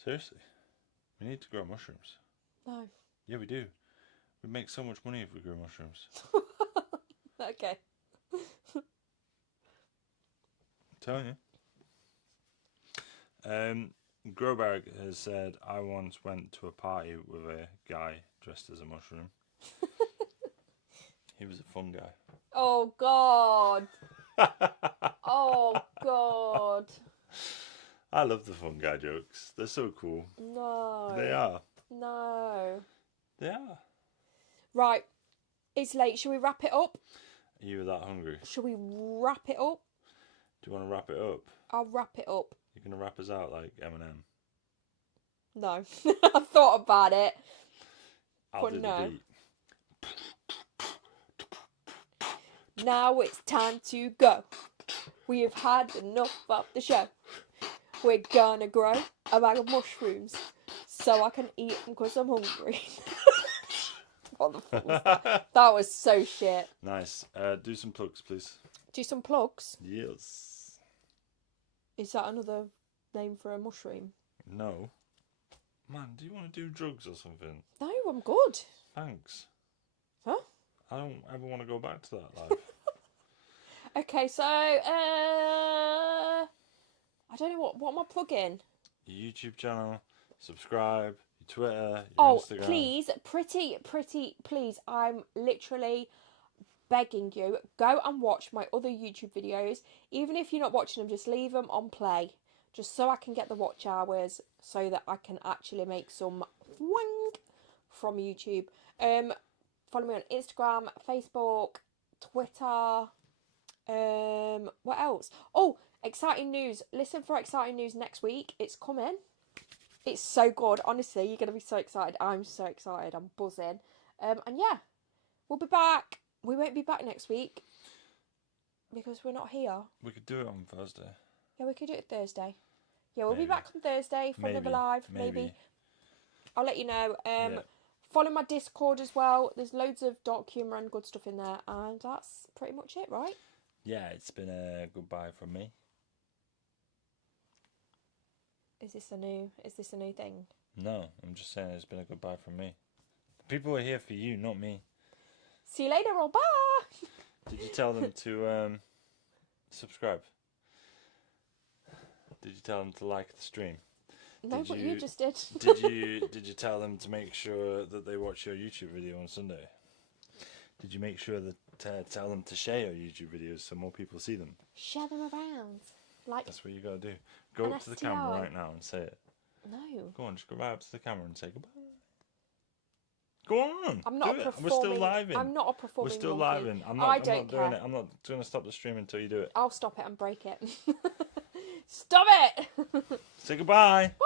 Seriously. We need to grow mushrooms. No. Yeah, we do. We'd make so much money if we grew mushrooms. Okay. Telling you. Growbag has said, I once went to a party with a guy dressed as a mushroom. He was a fun guy. Oh, God. Oh, God. I love the fun guy jokes. They're so cool. No. They are. No. They are. Right. It's late. Shall we wrap it up? Are you that hungry? Shall we wrap it up? Do you want to wrap it up? I'll wrap it up. You're going to wrap us out like Eminem? No. I thought about it. I'll But do no. the beat. Now it's time to go. We have had enough of the show. We're gonna grow a bag of mushrooms so I can eat them because I'm hungry. What the fuck was that? That was so shit. Nice. Do some plugs, please. Do some plugs. Yes. Is that another name for a mushroom? No. Man, do you want to do drugs or something? No, I'm good. Thanks. Huh? I don't ever want to go back to that life. Okay, so I don't know what am I plugging? Your YouTube channel, subscribe, your Twitter, your Instagram. Please, pretty please, I'm literally begging you, go and watch my other YouTube videos. Even if you're not watching them, just leave them on play, just so I can get the watch hours, so that I can actually make some wang from YouTube. Follow me on Instagram, Facebook, Twitter. What else? Oh, exciting news. Listen for exciting news next week. It's coming. It's so good. Honestly, you're going to be so excited. I'm so excited. I'm buzzing. And yeah, we'll be back. We won't be back next week because we're not here. We could do it on Thursday. Yeah, we could do it Thursday. Yeah, we'll Maybe. be back on Thursday for another live. Maybe. I'll let you know. Yeah. Follow my Discord as well. There's loads of dark humour and good stuff in there. And that's pretty much it, right? Yeah, it's been a goodbye from me. Is this a new thing? No, I'm just saying it's been a goodbye from me. People are here for you, not me. See you later, or bye! Did you tell them to subscribe? Did you tell them to like the stream? No, but you just did. Did you tell them to make sure that they watch your YouTube video on Sunday? Did you make sure that tell them to share your YouTube videos so more people see them? Share them around. Like That's what you gotta do. Go up to the camera right now and say it. No. Go on, just go right up to the camera and say goodbye. Go on. I'm not do a it. We're still live in. I'm not a performing We're still monkey. live in. I'm I not don't doing care. it. I'm not going to stop the stream until you do it. I'll stop it and break it. Stop it! Say goodbye. Bye!